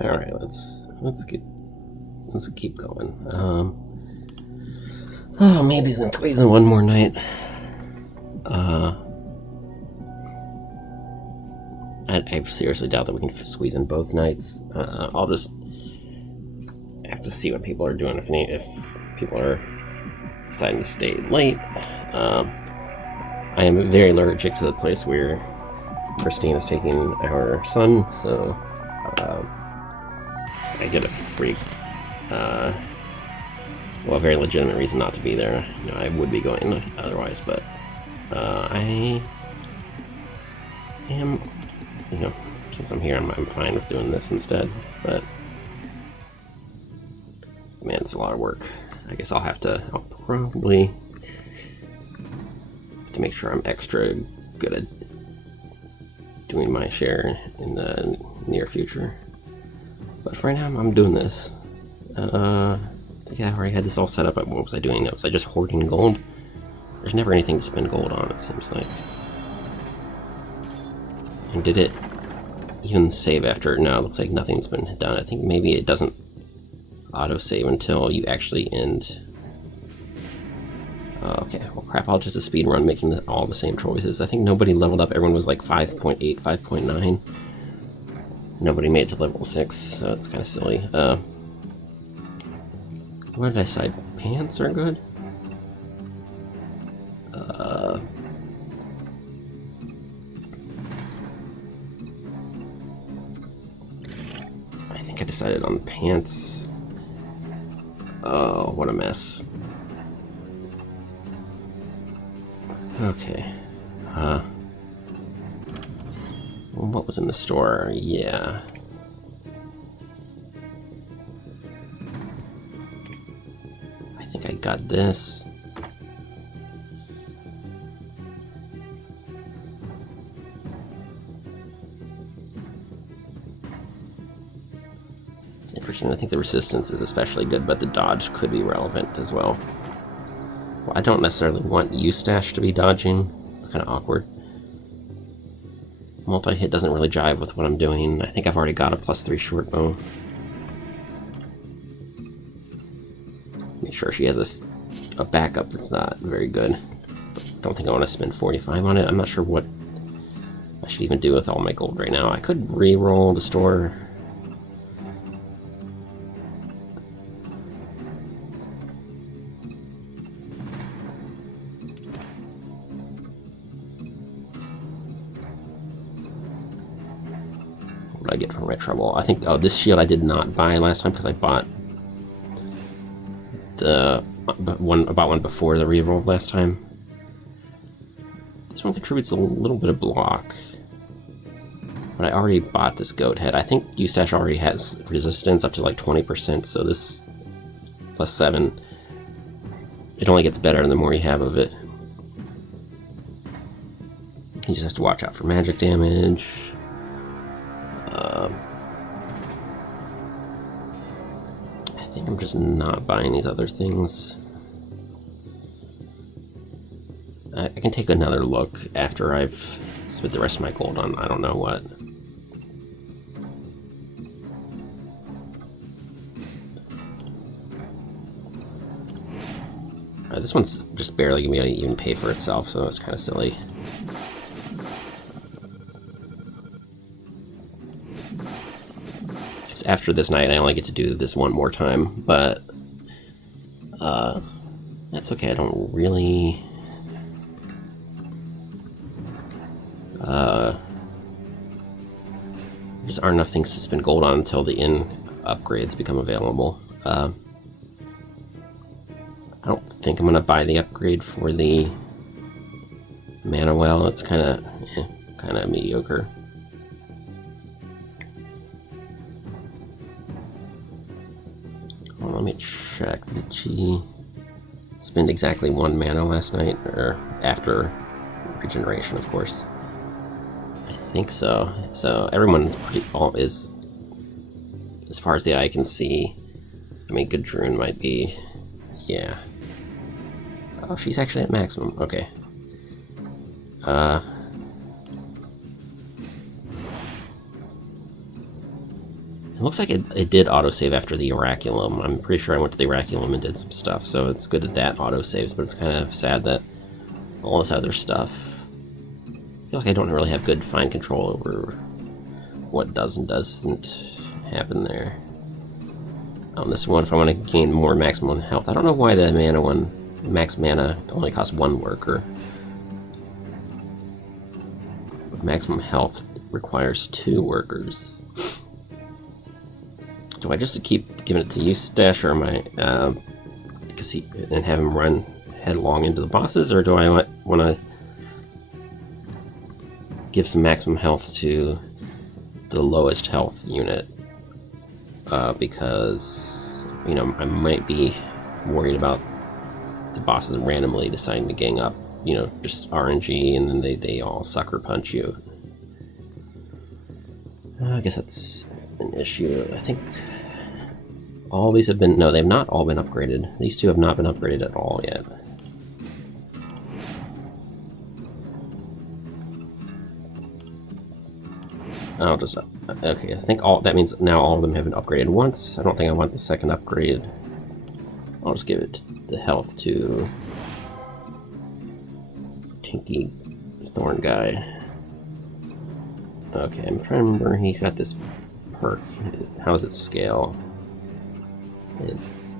Alright, let's keep going. Oh, maybe let's squeeze in one more night. I seriously doubt that we can squeeze in both nights. I'll just have to see what people are doing. If people are deciding to stay late. I am very allergic to the place where Christine is taking our son, so I get a freak. Well, a very legitimate reason not to be there. You know, I would be going otherwise, but I am, you know, since I'm here, I'm fine with doing this instead. But man, it's a lot of work. I guess I'll probably have to make sure I'm extra good at doing my share in the near future. But for right now, I'm doing this. I think I already had this all set up. What was I doing? Was I just hoarding gold? There's never anything to spend gold on, it seems like. And did it even save after? No, it looks like nothing's been done. I think maybe it doesn't auto-save until you actually end. Okay, well crap, I'll just a speed run making all the same choices. I think nobody leveled up. Everyone was like 5.8, 5.9. Nobody made it to level 6, so it's kind of silly. What did I decide? Pants are good? I think I decided on pants. Oh, what a mess. Okay. What was in the store? Yeah. I think I got this. It's interesting. I think the resistance is especially good, but the dodge could be relevant as well. Well, I don't necessarily want Eustache to be dodging. It's kind of awkward. Multi-hit doesn't really jive with what I'm doing. I think I've already got a +3 short bow. Make sure she has a backup that's not very good. Don't think I want to spend 45 on it. I'm not sure what I should even do with all my gold right now. I could re-roll the store. What did I get for my trouble? I think, oh, this shield I did not buy last time because I bought the one before the reroll last time. This one contributes a little bit of block, but I already bought this goat head. I think Eustache already has resistance up to like 20%, so this +7, it only gets better the more you have of it. You just have to watch out for magic damage. I think I'm just not buying these other things. I can take another look after I've spent the rest of my gold on I don't know what. This one's just barely gonna be able to even pay for itself, so it's kind of silly. After this night, I only get to do this one more time, but that's okay. I don't really just aren't enough things to spend gold on until the inn upgrades become available. I don't think I'm gonna buy the upgrade for the mana well. It's kind of mediocre. Well, let me check. Did she spend exactly 1 mana last night, or after regeneration, of course? I think so. So everyone's is, as far as the eye can see. I mean, Gudrun might be, yeah. Oh, she's actually at maximum. Okay. It looks like it did autosave after the Oraculum. I'm pretty sure I went to the Oraculum and did some stuff, so it's good that that autosaves, but it's kind of sad that all this other stuff... I feel like I don't really have good fine control over what does and doesn't happen there. On this one, if I want to gain more maximum health. I don't know why the mana one, max mana, only costs 1 worker. Maximum health requires 2 workers. Do I just keep giving it to Eustache, or am I, and have him run headlong into the bosses, or do I want to give some maximum health to the lowest health unit? Because, you know, I might be worried about the bosses randomly deciding to gang up, you know, just RNG, and then they all sucker punch you. I guess that's an issue. I think all these have been... No, they've not all been upgraded. These 2 have not been upgraded at all yet. I'll just... Okay, I think all... That means now all of them have been upgraded once. I don't think I want the second upgrade. I'll just give it the health to... Tinky Thorn guy. Okay, I'm trying to remember. He's got this perk. How does it scale? It's...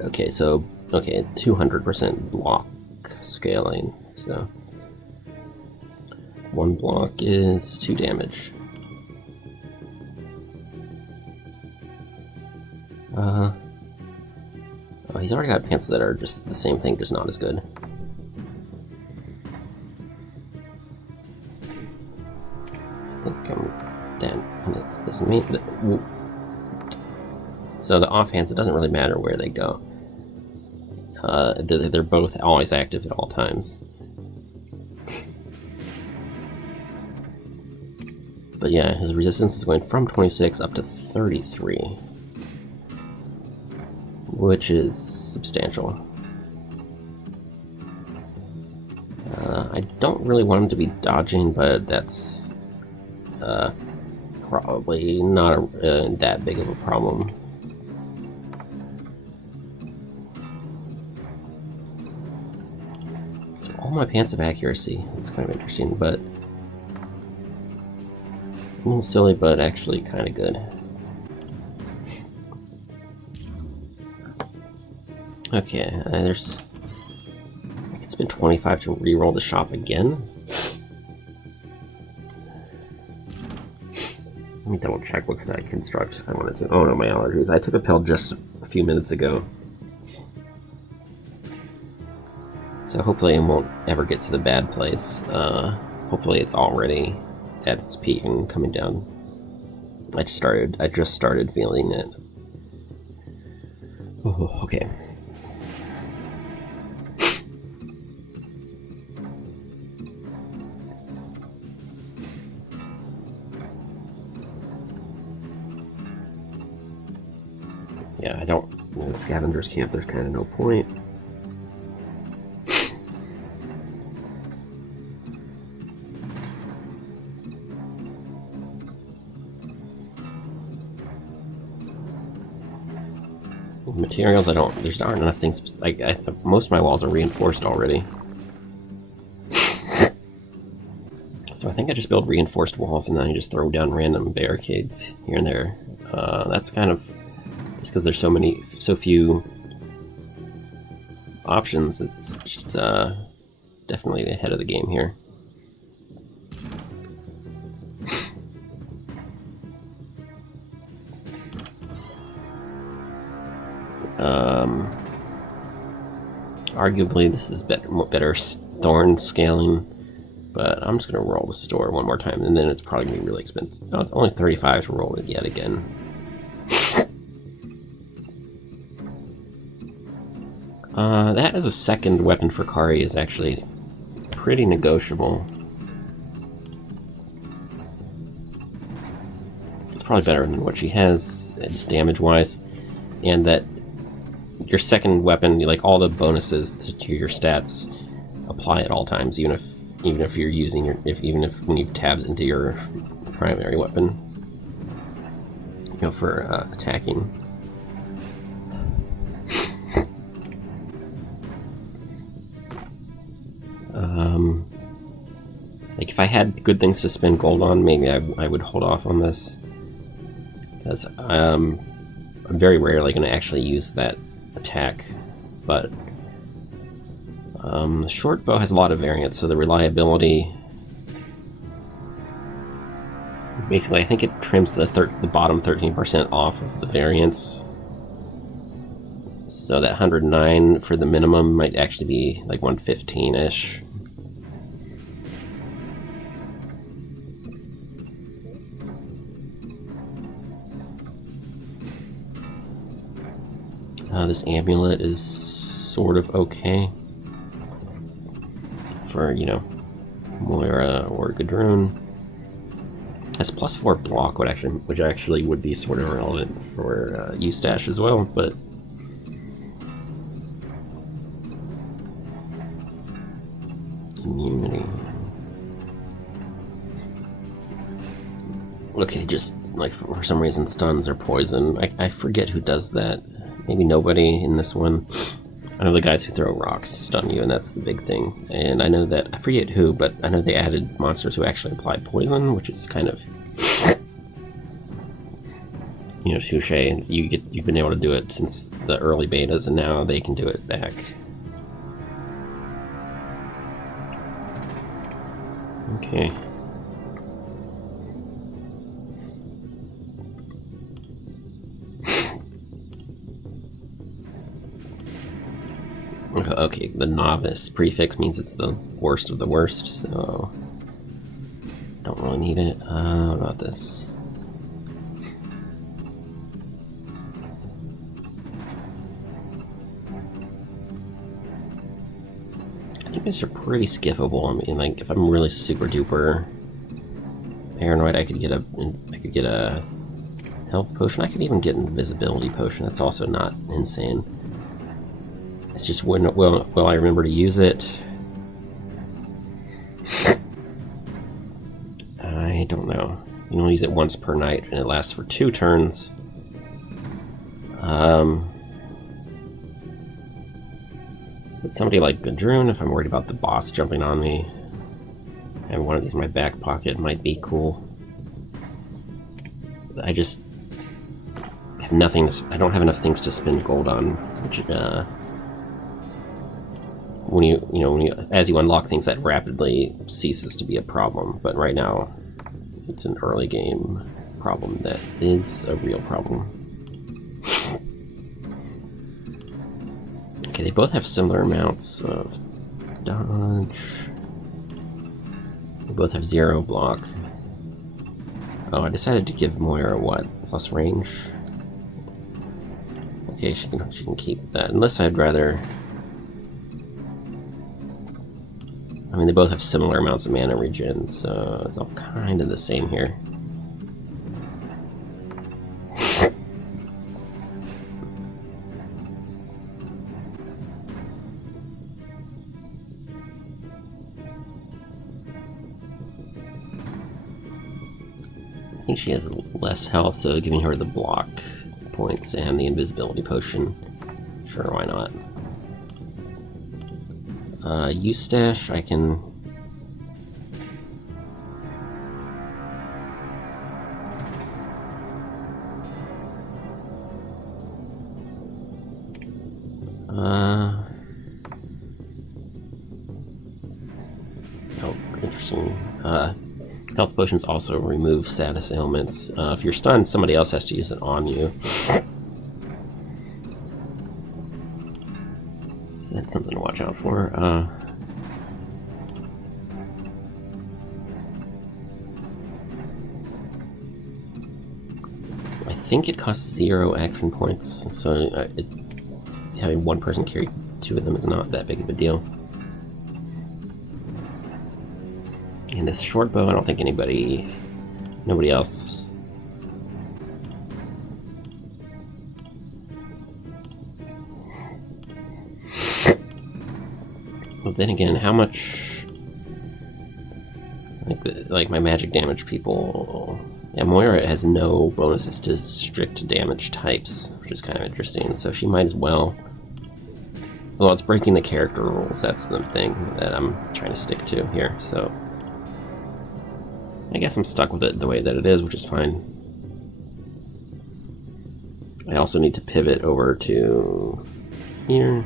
Okay, so... Okay, 200% block scaling. So... 1 block is 2 damage. Oh, he's already got pants that are just the same thing, just not as good. I think I'm down. This so the offhands, it doesn't really matter where they go. They're both always active at all times. But yeah, his resistance is going from 26 up to 33. Which is substantial. I don't really want him to be dodging, but that's probably not that big of a problem. So all my pants have accuracy. It's kind of interesting, but a little silly, but actually kind of good. Okay, there's... I could spend 25 to re-roll the shop again. Let me double check what could I construct if I wanted to. Oh no, my allergies. I took a pill just a few minutes ago. So hopefully it won't ever get to the bad place. Hopefully it's already at its peak and coming down. I just started feeling it. Oh, okay. Yeah, I don't... In the scavenger's camp, there's kind of no point. Materials, there's aren't enough things, most of my walls are reinforced already. So I think I just build reinforced walls and then I just throw down random barricades here and there. That's kind of, just because there's so few options, it's just definitely ahead of the game here. Arguably this is better thorn scaling, but I'm just going to roll the store one more time, and then it's probably going to be really expensive. So it's only 35 to roll it yet again. That as a second weapon for Kari is actually pretty negotiable. It's probably better than what she has, just damage-wise, and that your second weapon, like all the bonuses to your stats, apply at all times, even if you're using when you've tabbed into your primary weapon. you know, for attacking. Like if I had good things to spend gold on, maybe I would hold off on this, because I'm very rarely going to actually use that attack. But the short bow has a lot of variance, so the reliability, basically I think it trims the bottom 13% off of the variance. So that 109 for the minimum might actually be like 115-ish. This amulet is sort of okay for, you know, Moira or Gudrun. Has +4 block, which actually would be sort of relevant for Eustache as well, but immunity. Okay, just like for some reason stuns or poison. I forget who does that. Maybe nobody in this one. I know the guys who throw rocks stun you, and that's the big thing. And I know that, I forget who, but I know they added monsters who actually apply poison, which is kind of, you know, touche. And you've been able to do it since the early betas, and now they can do it back. Okay. Okay, the novice prefix means it's the worst of the worst, so don't really need it. What about this? I think these are pretty skippable. I mean, like if I'm really super duper paranoid, I could get a health potion. I could even get an invisibility potion. That's also not insane. It's just when will I remember to use it? I don't know. You can only use it once per night, and it lasts for 2 turns. With somebody like Gudrun, if I'm worried about the boss jumping on me, and one of these in my back pocket might be cool. I just have nothing. I don't have enough things to spend gold on, which as you unlock things, that rapidly ceases to be a problem. But right now, it's an early game problem that is a real problem. Okay, they both have similar amounts of dodge. They both have 0 block. Oh, I decided to give Moira what? Plus range? Okay, she can keep that. Unless I'd rather... I mean, they both have similar amounts of mana regen, so it's all kind of the same here. I think she has less health, so giving her the block points and the invisibility potion. Sure, why not? Eustache, I can... Oh, interesting. Health potions also remove status ailments. If you're stunned, somebody else has to use it on you. So that's something to watch out for. I think it costs 0 action points, so having one person carry 2 of them is not that big of a deal. And this short bow, I don't think nobody else. Well, then again, how much, like my magic damage people, Yeah, Moira has no bonuses to strict damage types, which is kind of interesting, so she might as well... Well, it's breaking the character rules, that's the thing that I'm trying to stick to here, so... I guess I'm stuck with it the way that it is, which is fine. I also need to pivot over to here.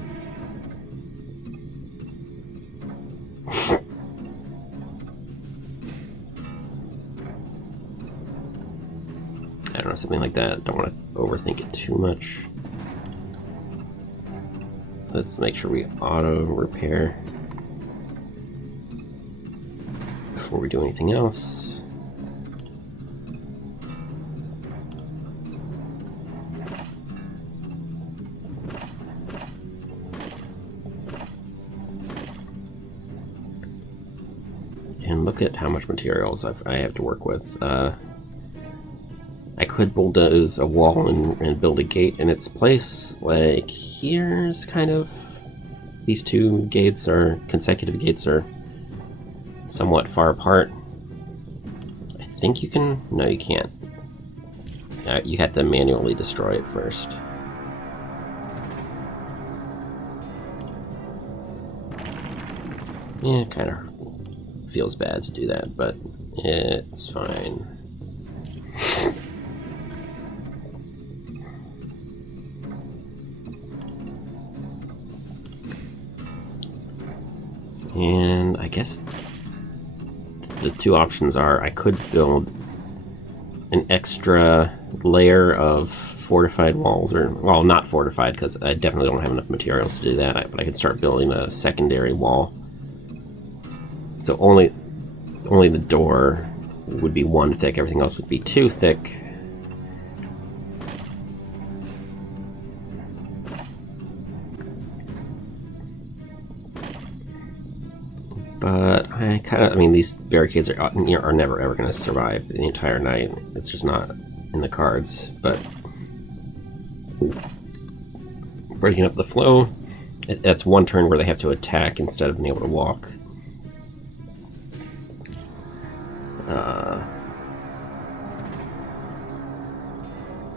I don't know, something like that. Don't want to overthink it too much. Let's make sure we auto repair before we do anything else. And look at how much materials I have to work with. I could bulldoze a wall and build a gate in its place. Like, here's kind of... These two gates are... consecutive gates are somewhat far apart. I think you can... No, you can't. You have to manually destroy it first. Yeah, it kind of feels bad to do that, but it's fine. And I guess the two options are I could build an extra layer of fortified walls, or, well, not fortified because I definitely don't have enough materials to do that, but I could start building a secondary wall. So only the door would be 1 thick, everything else would be 2 thick. But I mean, these barricades are never ever going to survive the entire night. It's just not in the cards. But breaking up the flow, that's one turn where they have to attack instead of being able to walk.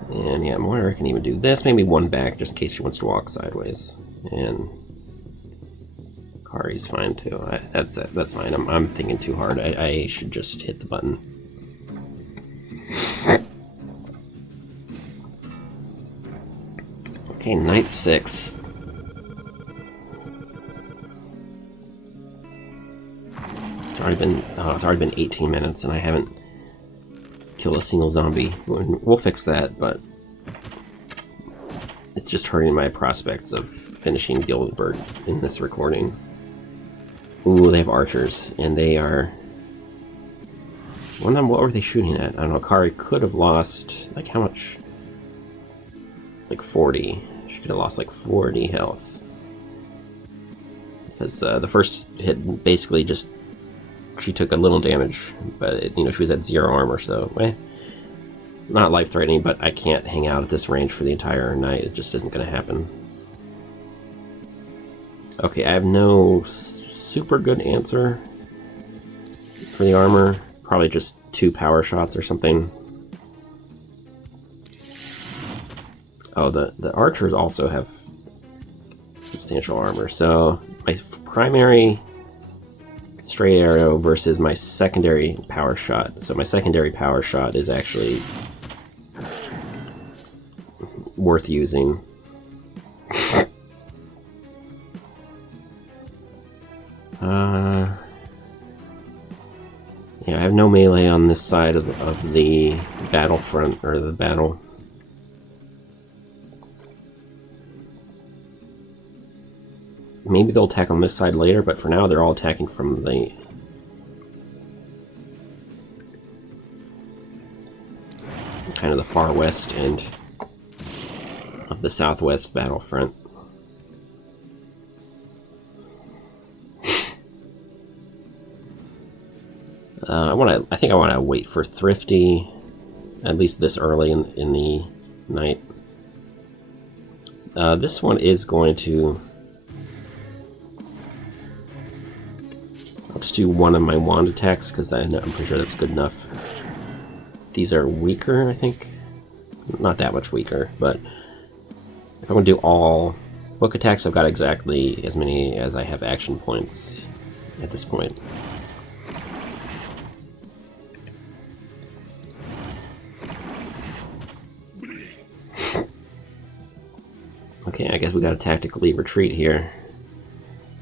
And yeah, Moira can even do this. Maybe 1 back just in case she wants to walk sideways. And Kari's fine too. That's fine. I'm thinking too hard. I should just hit the button. Okay, night 6. It's already been 18 minutes, and I haven't killed a single zombie. We'll fix that, but it's just hurting my prospects of finishing Gildenburg in this recording. Ooh, they have archers, and they are... What were they shooting at? I don't know. Kari could have lost... Like, how much? Like 40. She could have lost like 40 health. Because the first hit basically just... She took a little damage, but, she was at 0 armor, so... Not life-threatening, but I can't hang out at this range for the entire night. It just isn't going to happen. Okay, I have no super good answer for the armor. Probably just 2 power shots or something. Oh, the archers also have substantial armor. So my primary straight arrow versus my secondary power shot. So my secondary power shot is actually worth using. Yeah, I have no melee on this side of the battlefront, or the battle. Maybe they'll attack on this side later, but for now they're all attacking from the... kind of the far west end of the southwest battlefront. I think I want to wait for Thrifty, at least this early in the night. This one is going to... I'll just do one of my wand attacks, because I'm pretty sure that's good enough. these are weaker, I think. Not that much weaker, but if I'm going to do all book attacks, I've got exactly as many as I have action points at this point. Okay, I guess we gotta tactically retreat here.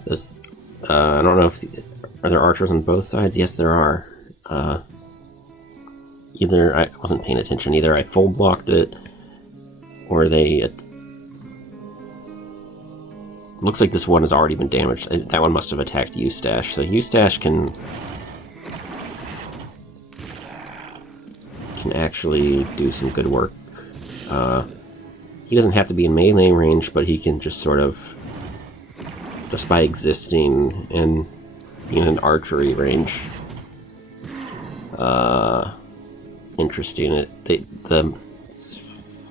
This, I don't know if... are there archers on both sides? Yes, there are. Either I wasn't paying attention. Either I full blocked it, or they... looks like this one has already been damaged. That one must have attacked Eustache. So Eustache can actually do some good work. He doesn't have to be in melee range, but he can just sort of, just by existing and being in archery range. Interesting. They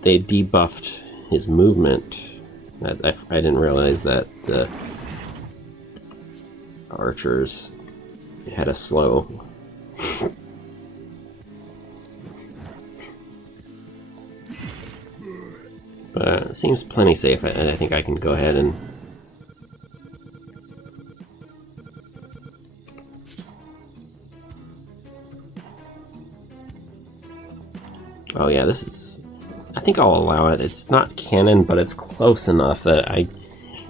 debuffed his movement. I didn't realize that the archers had a slow. But it seems plenty safe. I think I can go ahead and... oh yeah, this is... I think I'll allow it. It's not canon, but it's close enough that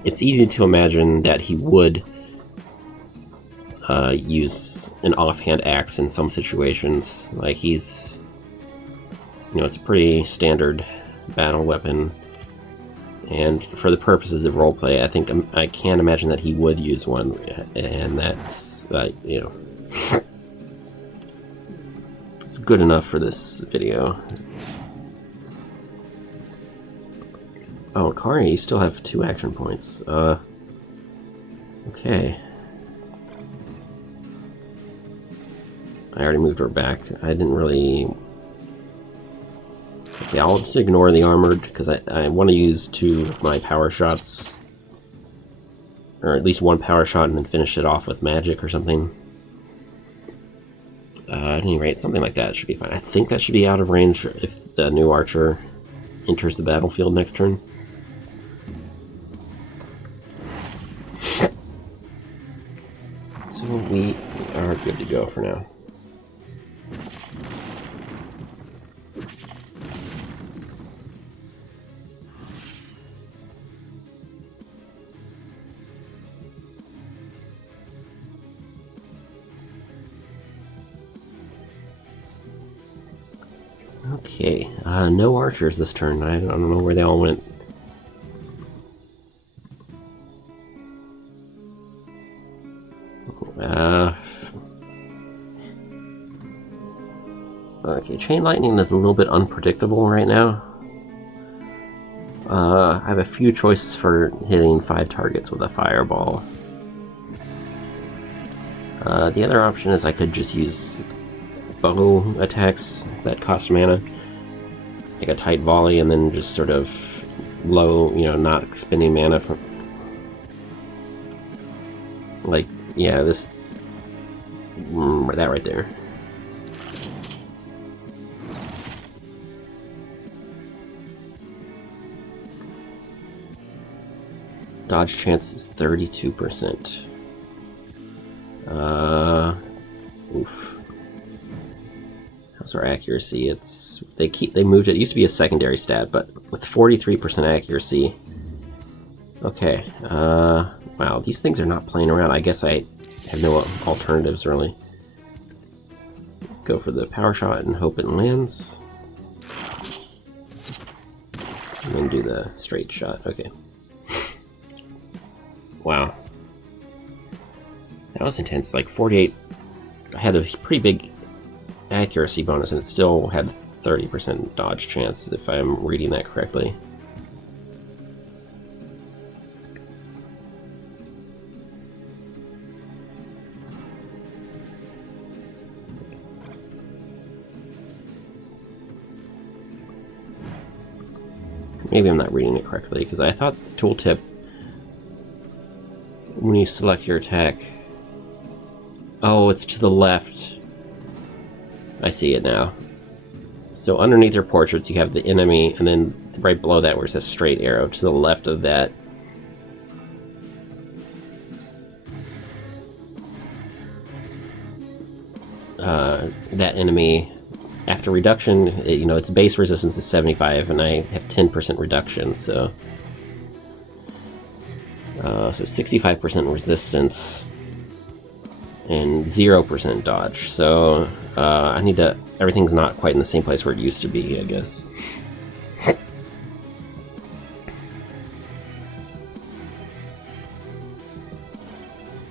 it's easy to imagine that he would use an offhand axe in some situations. Like he's... you know, it's a pretty standard battle weapon, and for the purposes of roleplay, I think I can imagine that he would use one, and that's you know, it's good enough for this video. Oh, Kari, you still have 2 action points. Okay. I already moved her back. I didn't really... okay, I'll just ignore the armored, because I want to use 2 of my power shots. Or at least 1 power shot and then finish it off with magic or something. At any rate, something like that should be fine. I think that should be out of range if the new archer enters the battlefield next turn. So we are good to go for now. Okay, no archers this turn. I don't know where they all went. Okay, chain lightning is a little bit unpredictable right now. I have a few choices for hitting 5 targets with a fireball. The other option is I could just use bow attacks that cost mana, like a tight volley, and then just sort of low, you know, not expending mana from, like, yeah, this, that right there. Dodge chance is 32%. Oof. How's our accuracy? It's they moved it. It used to be a secondary stat, but with 43% accuracy. Okay. Wow, these things are not playing around. I guess I have no alternatives really. Go for the power shot and hope it lands. And then do the straight shot. Okay. Wow. That was intense. Like 48. I had a pretty big accuracy bonus, and it still had 30% dodge chance, if I'm reading that correctly. Maybe I'm not reading it correctly, because I thought the tooltip, when you select your attack... oh, it's to the left. I see it now. So underneath your portraits, you have the enemy, and then right below that where it says straight arrow, to the left of that, that enemy, after reduction, its base resistance is 75, and I have 10% reduction, so 65% resistance and 0% dodge. So I need to. Everything's not quite in the same place where it used to be, I guess.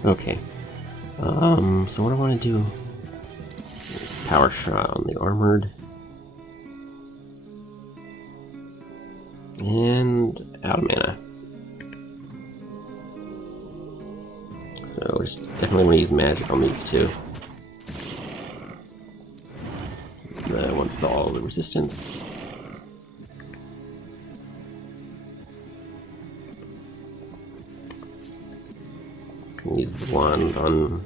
Okay. So what do I want to do? Power shot on the armored. And out of mana. So we're just definitely want to use magic on these two. The ones with all the resistance. Use the wand on...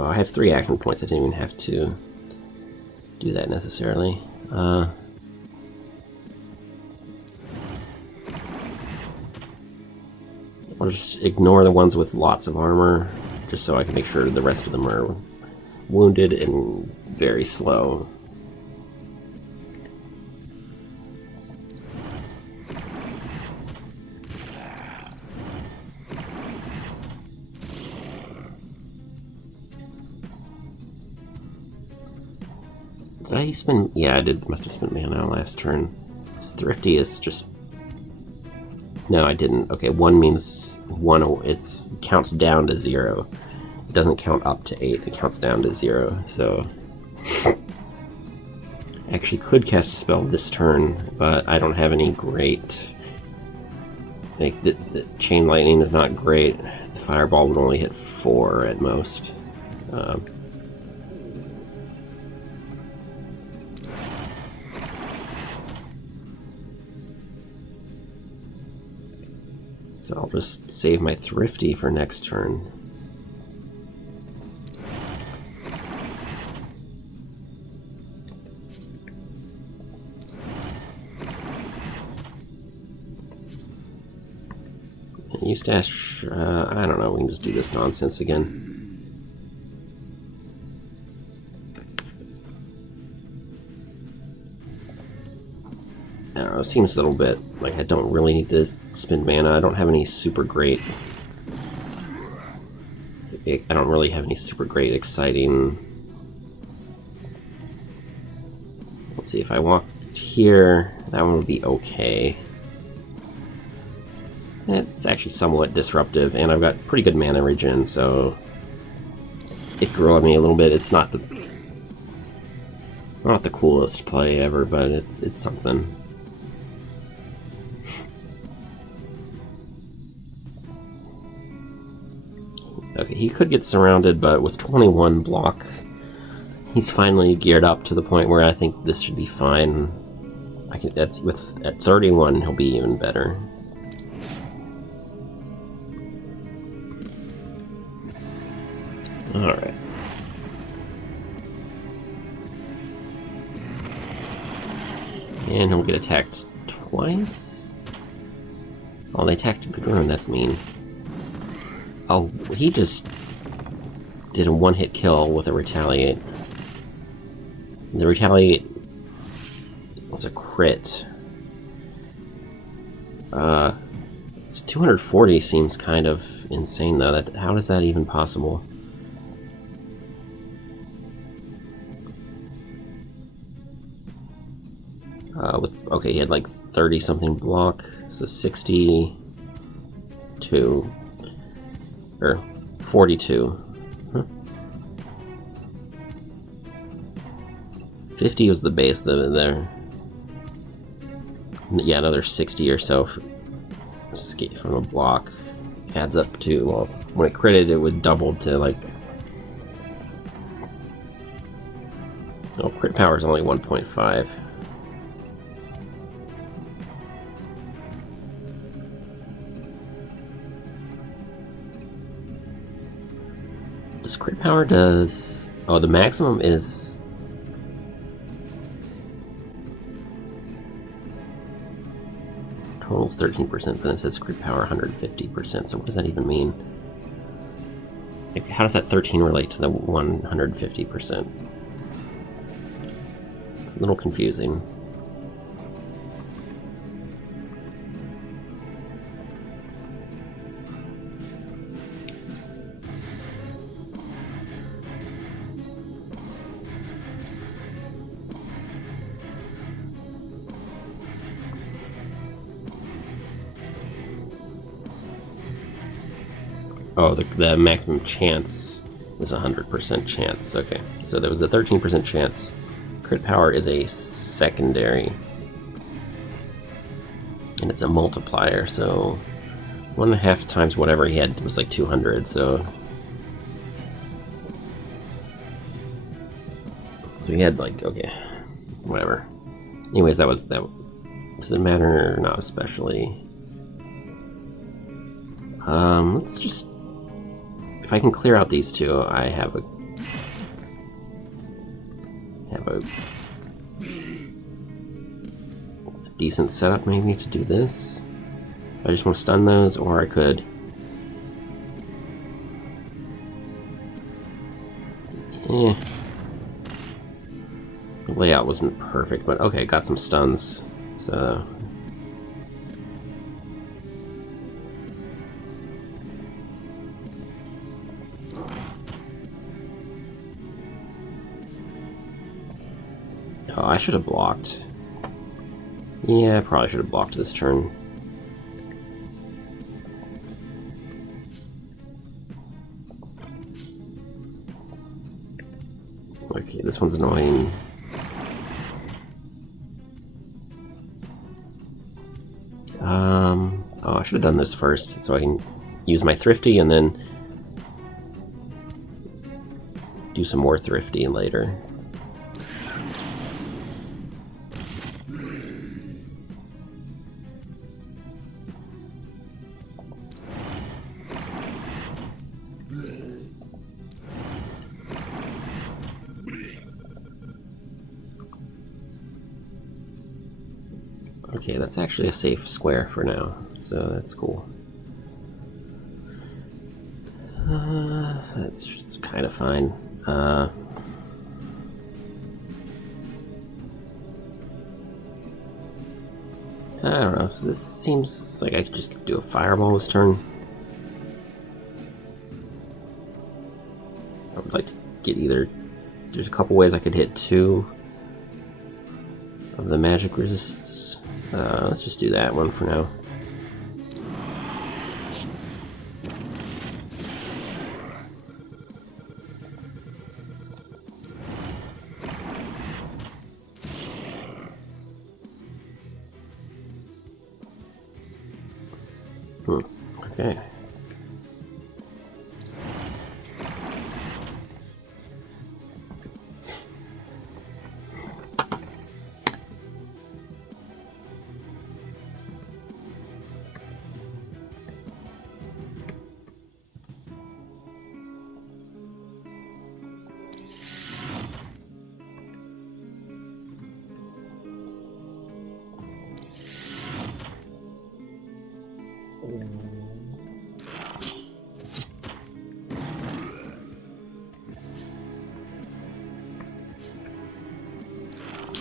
Oh, I have 3 action points. I didn't even have to do that necessarily. I'll just ignore the ones with lots of armor, just so I can make sure the rest of them are wounded and very slow. Did I spend... Yeah, I did. Must have spent mana last turn. This Thrifty is just... No, I didn't. Okay, 1 means 1. It counts down to 0. It doesn't count up to 8. It counts down to 0. So... I actually could cast a spell this turn, but I don't have any great... Like, the Chain Lightning is not great. The Fireball would only hit 4 at most. So I'll just save my Thrifty for next turn. Eustache, I don't know, we can just do this nonsense again. I don't know, it seems a little bit like I don't really need to spend mana. I don't have any super great... I don't really have any super great exciting... Let's see, if I walked here, that one would be okay. It's actually somewhat disruptive, and I've got pretty good mana regen, so it grew on me a little bit. It's not the coolest play ever, but it's something. Okay, he could get surrounded, but with 21 block, he's finally geared up to the point where I think this should be fine. At 31, he'll be even better. Alright. And he'll get attacked twice? Oh, they attacked Gudrun, that's mean. Oh, he just did a one-hit kill with a Retaliate. The Retaliate was a crit. It's 240 seems kind of insane, though. How is that even possible? Okay, he had like 30-something block, so 62, or 42. Huh. 50 was the base there. Yeah, another 60 or so from a block adds up to, well, when it critted, it would double to like... Oh, crit power is only 1.5. Crit power does... Oh, the maximum is Total's 13%, but then it says crit power 150%, so what does that even mean? Like, how does that 13 relate to the 150%? It's a little confusing. Oh, the maximum chance is 100% chance. Okay, so there was a 13% chance. Crit power is a secondary. And it's a multiplier, so 1.5 times whatever he had was like 200, so... So he had like, okay, whatever. Anyways, that was, that does it matter? Not especially. Let's just... If I can clear out these two, I have a decent setup maybe to do this. I just want to stun those, or I could... The layout wasn't perfect, but okay, got some stuns. So... Oh, I should have blocked. Yeah, I probably should have blocked this turn. Okay, this one's annoying. Oh, I should have done this first, so I can use my Thrifty and then do some more Thrifty later. Okay, that's actually a safe square for now, so that's cool. That's kind of fine. I don't know, so this seems like I could just do a fireball this turn. I would like to get either... There's a couple ways I could hit 2 of the magic resists. Let's just do that one for now. Okay.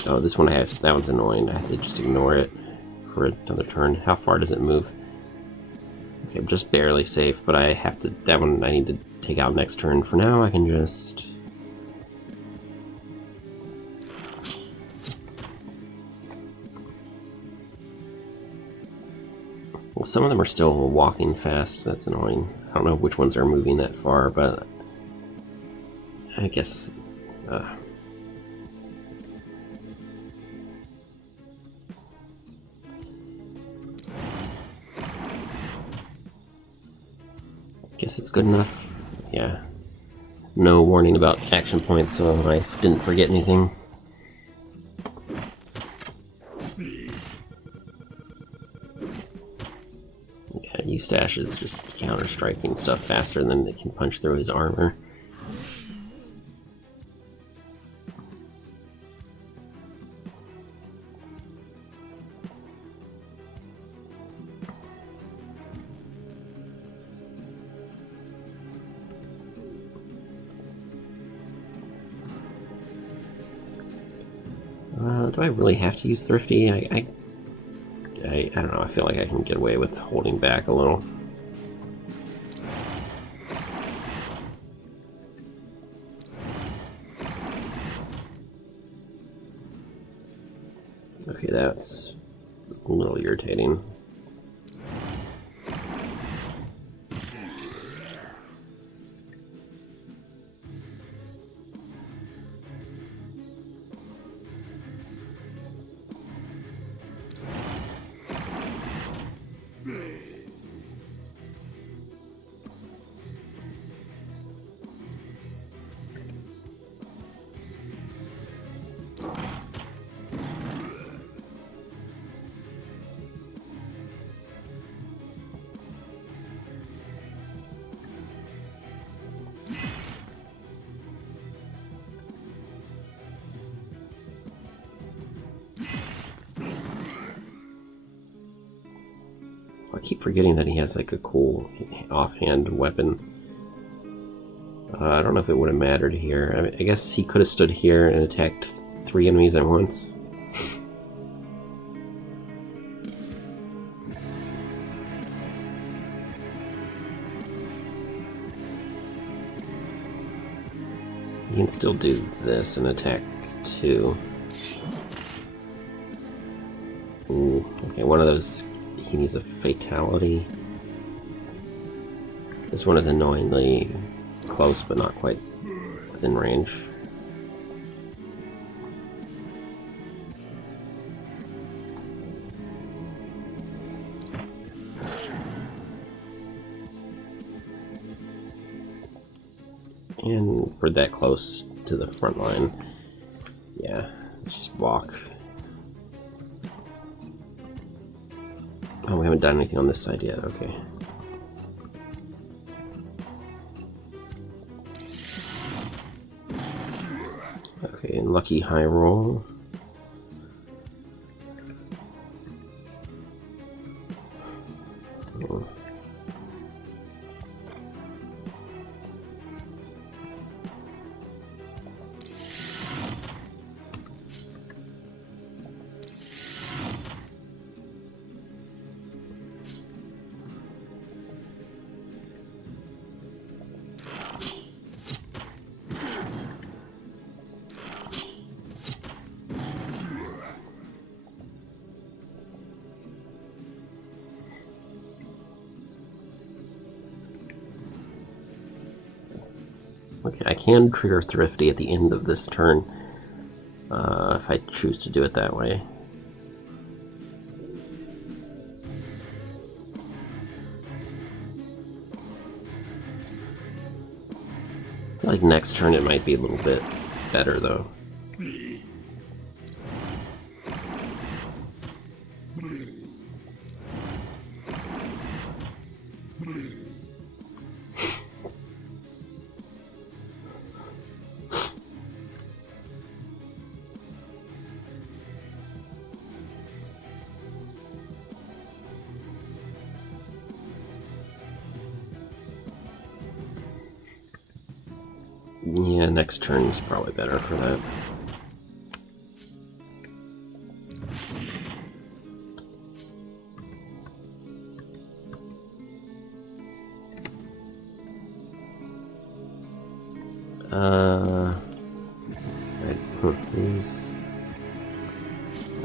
Oh, this one that one's annoying. I have to just ignore it for another turn. How far does it move? Okay, I'm just barely safe, but I have to... That one I need to take out next turn. For now, I can just... Well, some of them are still walking fast. That's annoying. I don't know which ones are moving that far, but... I guess... Guess it's good enough. Yeah. No warning about action points, so I didn't forget anything. Yeah, Eustache is just counter-striking stuff faster than it can punch through his armor. Do I really have to use Thrifty? I don't know. I feel like I can get away with holding back a little. Okay, that's a little irritating. I keep forgetting that he has like a cool offhand weapon. I don't know if it would have mattered here. I mean, I guess he could have stood here and attacked 3 enemies at once. He can still do this and attack 2. Ooh, okay, one of those, he needs a fatality. This one is annoyingly close, but not quite within range. And we're that close to the front line. Yeah, let's just walk. Oh, we haven't done anything on this side yet, okay. Okay, and lucky high roll. Oh. Okay, I can trigger Thrifty at the end of this turn, if I choose to do it that way. I feel like next turn it might be a little bit better, though. Yeah, next turn is probably better for that.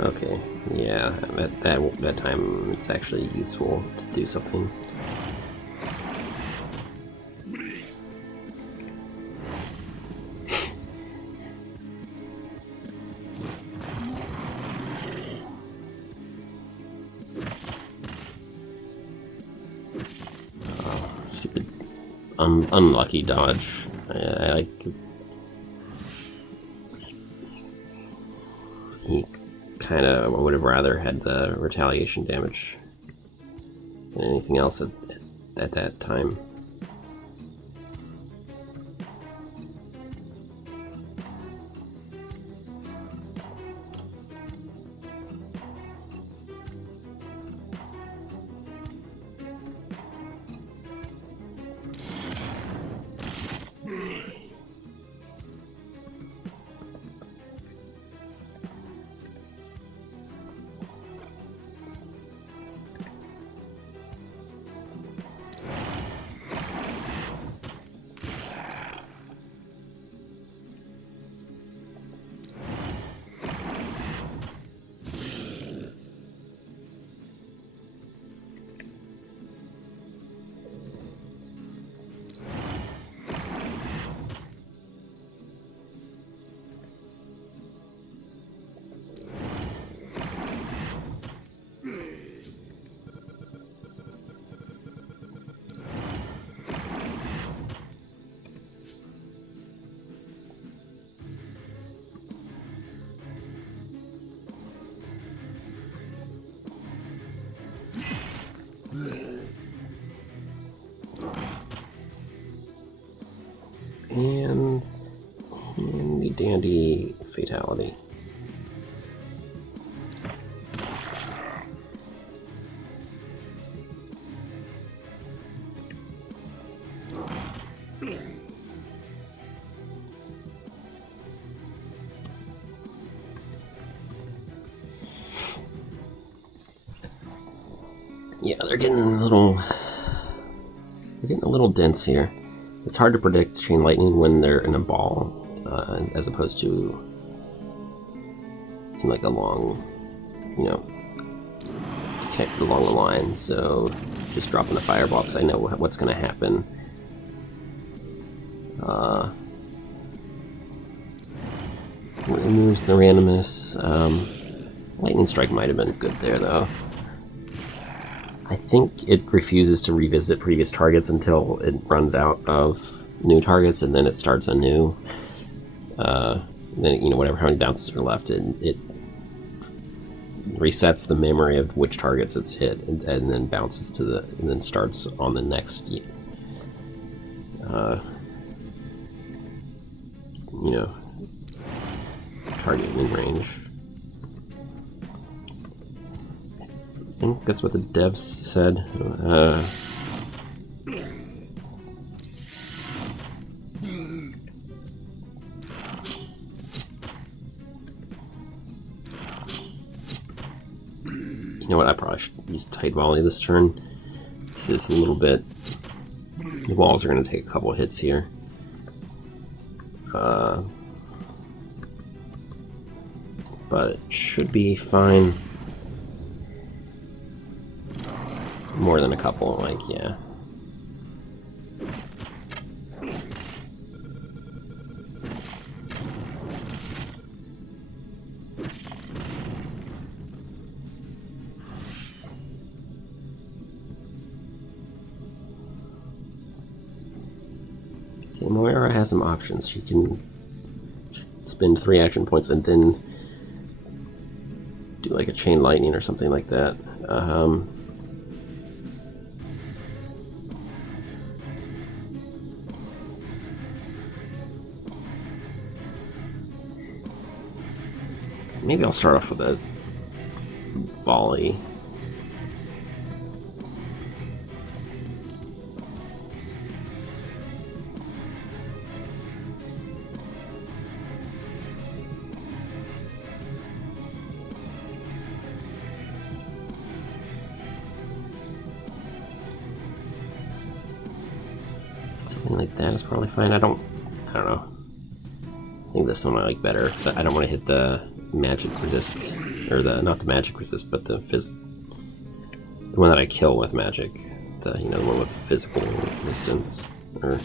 Okay, yeah, at that time it's actually useful to do something. Stupid, unlucky dodge. He kind of would have rather had the retaliation damage than anything else at that time. dandy fatality. Yeah, they're getting a little dense here. It's hard to predict chain lightning when they're in a ball, as opposed to in like a long, connected along the line. So just dropping a fireball because I know what's going to happen. Removes the randomness. Lightning strike might have been good there though. I think it refuses to revisit previous targets until it runs out of new targets, and then it starts anew. Then how many bounces are left, it resets the memory of which targets it's hit, and then bounces to and then starts on the next. Target in range. I think that's what the devs said. You know what? I probably should use tight volley this turn. This is a little bit. The walls are going to take a couple hits here. But it should be fine. More than a couple, yeah. Okay, Moira has some options. She can spend 3 action points and then do like a chain lightning or something like that. Maybe I'll start off with a volley. Something like that is probably fine. I don't know. I think this one I like better because I don't want to hit the magic resist, or not the magic resist, but the one that I kill with magic, the one with physical resistance. Or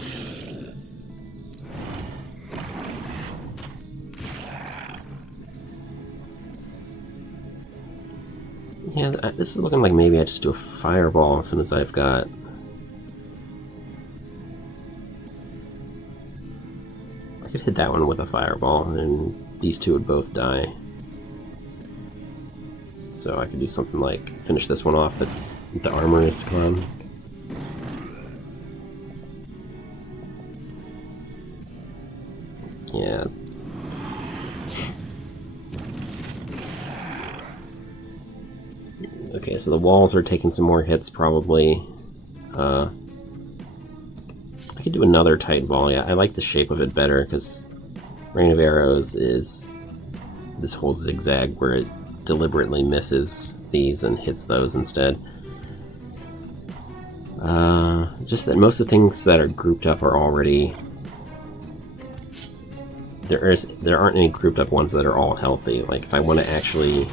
yeah, this is looking like maybe I just do a fireball as soon as I've got. I could hit that one with a fireball, and these two would both die. So I could do something like finish this one off. That's the armor is gone. Yeah. Okay, so the walls are taking some more hits probably. I could do another tight volley. I like the shape of it better because Rain of Arrows is this whole zigzag where it deliberately misses these and hits those instead. Just that most of the things that are grouped up are already... There aren't any grouped up ones that are all healthy. Like, if I want to actually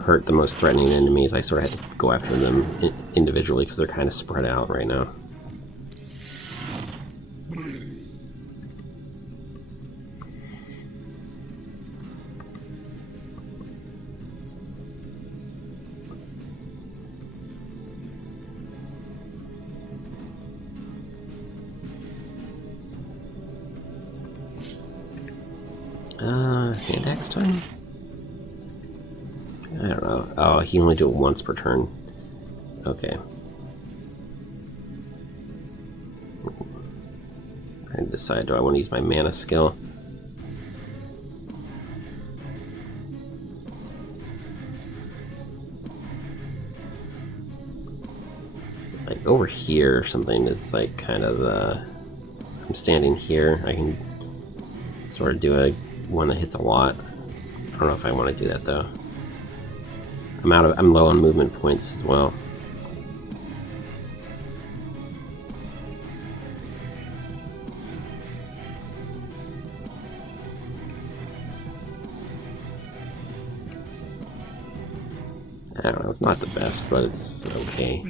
hurt the most threatening enemies, I sort of have to go after them individually because they're kind of spread out right now. Hand axe time? I don't know. Oh, he only do it once per turn. Okay. Trying to trying to decide, do I want to use my mana skill? Like over here or something is like kind of the... I'm standing here, I can sort of do a one that hits a lot. I don't know if I want to do that though. I'm low on movement points as well. I don't know, it's not the best, but it's okay.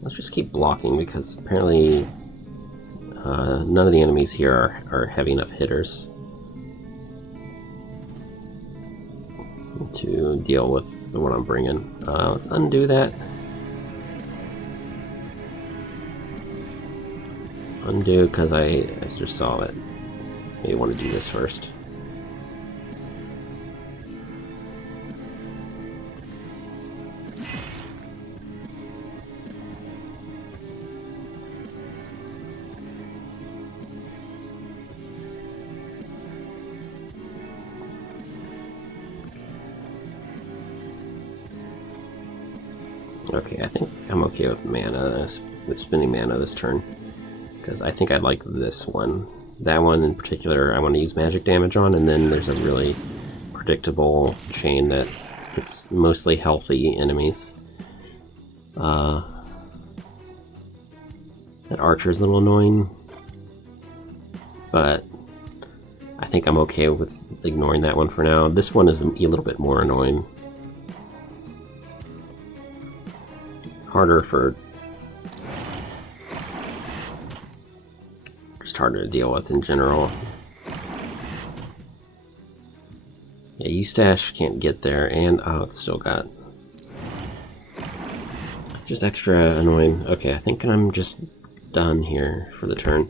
Let's just keep blocking because apparently none of the enemies here are heavy enough hitters to deal with the one I'm bringing. Let's undo that. Undo, because I just saw it. Maybe want to do this first. Okay, I think I'm okay with mana, with spending mana this turn, because I think I'd like this one. That one in particular I want to use magic damage on, and then there's a really predictable chain that it's mostly healthy enemies. That archer's a little annoying, but I think I'm okay with ignoring that one for now. This one is a little bit more annoying. Harder for... just harder to deal with in general. Yeah, Eustache can't get there, and oh, it's still got... it's just extra annoying. Okay, I think I'm just done here for the turn.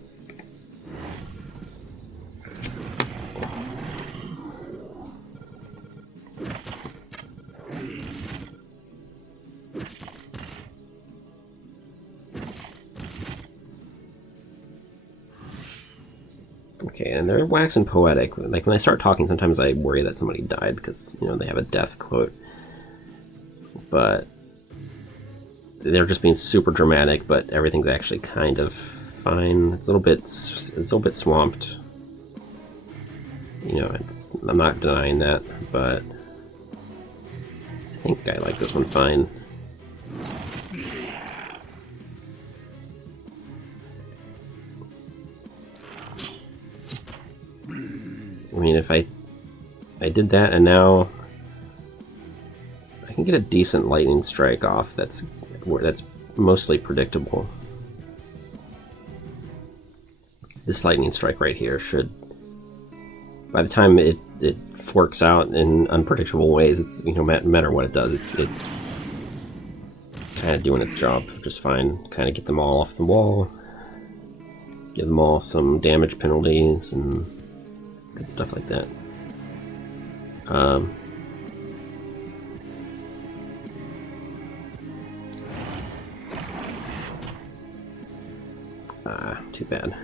Okay, and they're waxing poetic. Like, when I start talking, sometimes I worry that somebody died because, you know, they have a death quote. But they're just being super dramatic, but everything's actually kind of fine. It's a little bit swamped. You know, I'm not denying that, but I think I like this one fine. I mean, if I did that and now I can get a decent lightning strike off that's mostly predictable. This lightning strike right here should, by the time it forks out in unpredictable ways, it's, you know, no matter what it does, it's kind of doing its job just fine. Kind of get them all off the wall, give them all some damage penalties and good stuff like that. Too bad. I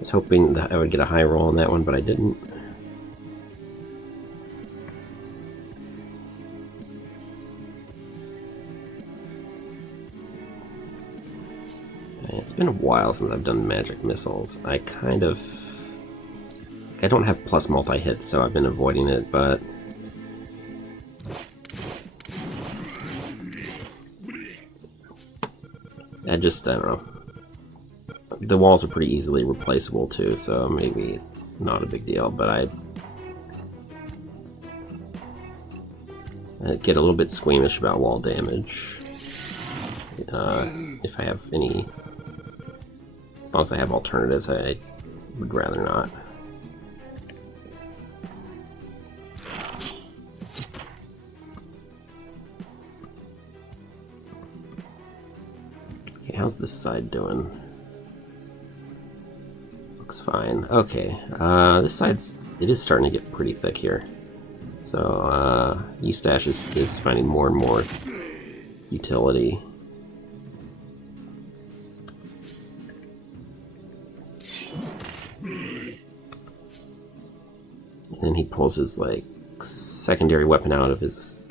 was hoping that I would get a high roll on that one, but I didn't. It's been a while since I've done magic missiles. I don't have plus multi-hits, so I've been avoiding it, but I don't know. The walls are pretty easily replaceable too, so maybe it's not a big deal, but I get a little bit squeamish about wall damage. If I have any, as long as I have alternatives, I would rather not. Okay, how's this side doing? Looks fine. Okay, this side's, it is starting to get pretty thick here. So, Eustache is finding more and more utility. And then he pulls his, like, secondary weapon out of his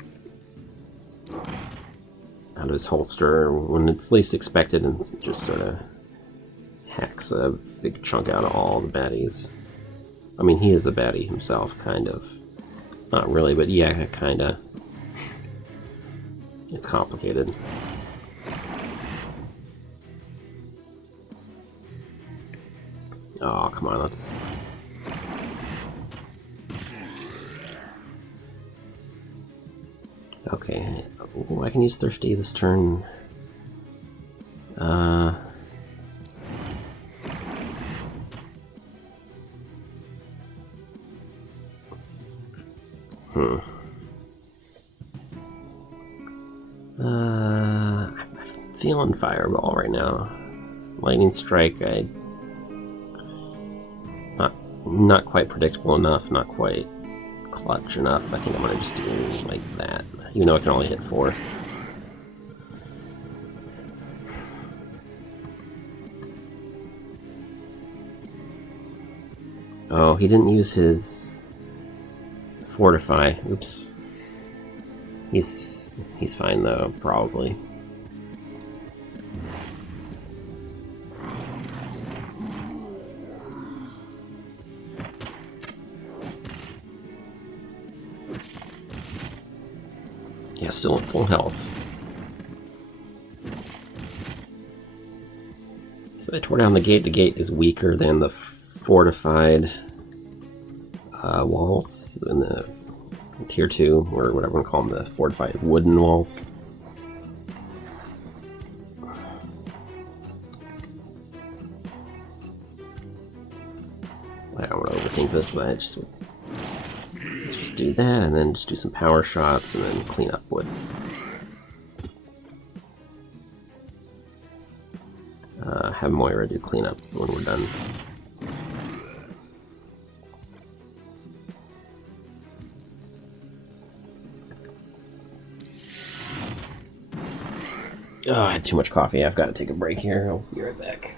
holster when it's least expected and just sort of hacks a big chunk out of all the baddies. I mean, he is a baddie himself, kind of. Not really, but yeah, kind of. It's complicated. Oh, come on, let's... Okay. Ooh, I can use Thirsty this turn. I'm feeling Fireball right now. Lightning Strike, not quite predictable enough, not quite clutch enough. I think I'm gonna just do like that, even though I can only hit 4. Oh, he didn't use his Fortify. Oops. He's fine though, probably. Yeah, still at full health. So I tore down the gate. The gate is weaker than the fortified walls in the tier 2, or whatever we call them, the fortified wooden walls. I don't want to overthink this. Let's just do that, and then just do some power shots, and then clean up with have Moira do cleanup when we're done. Oh, I had too much coffee. I've got to take a break here. I'll be right back.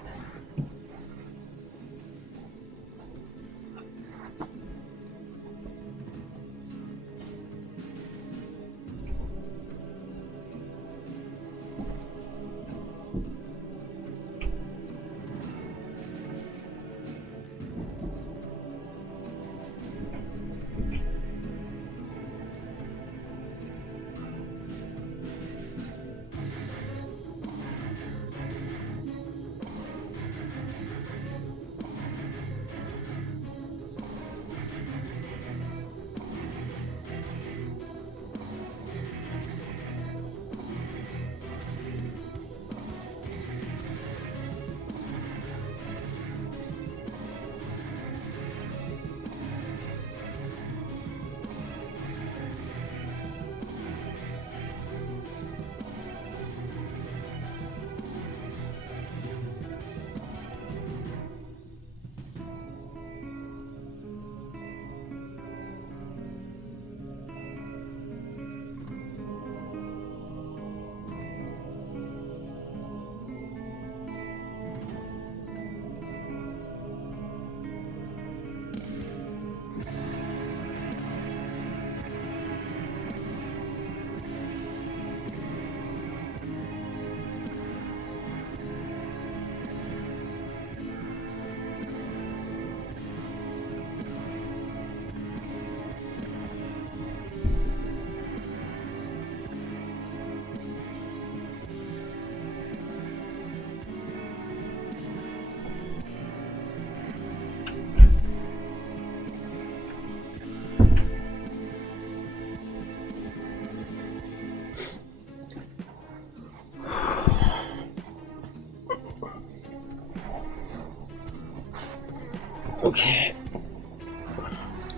Okay.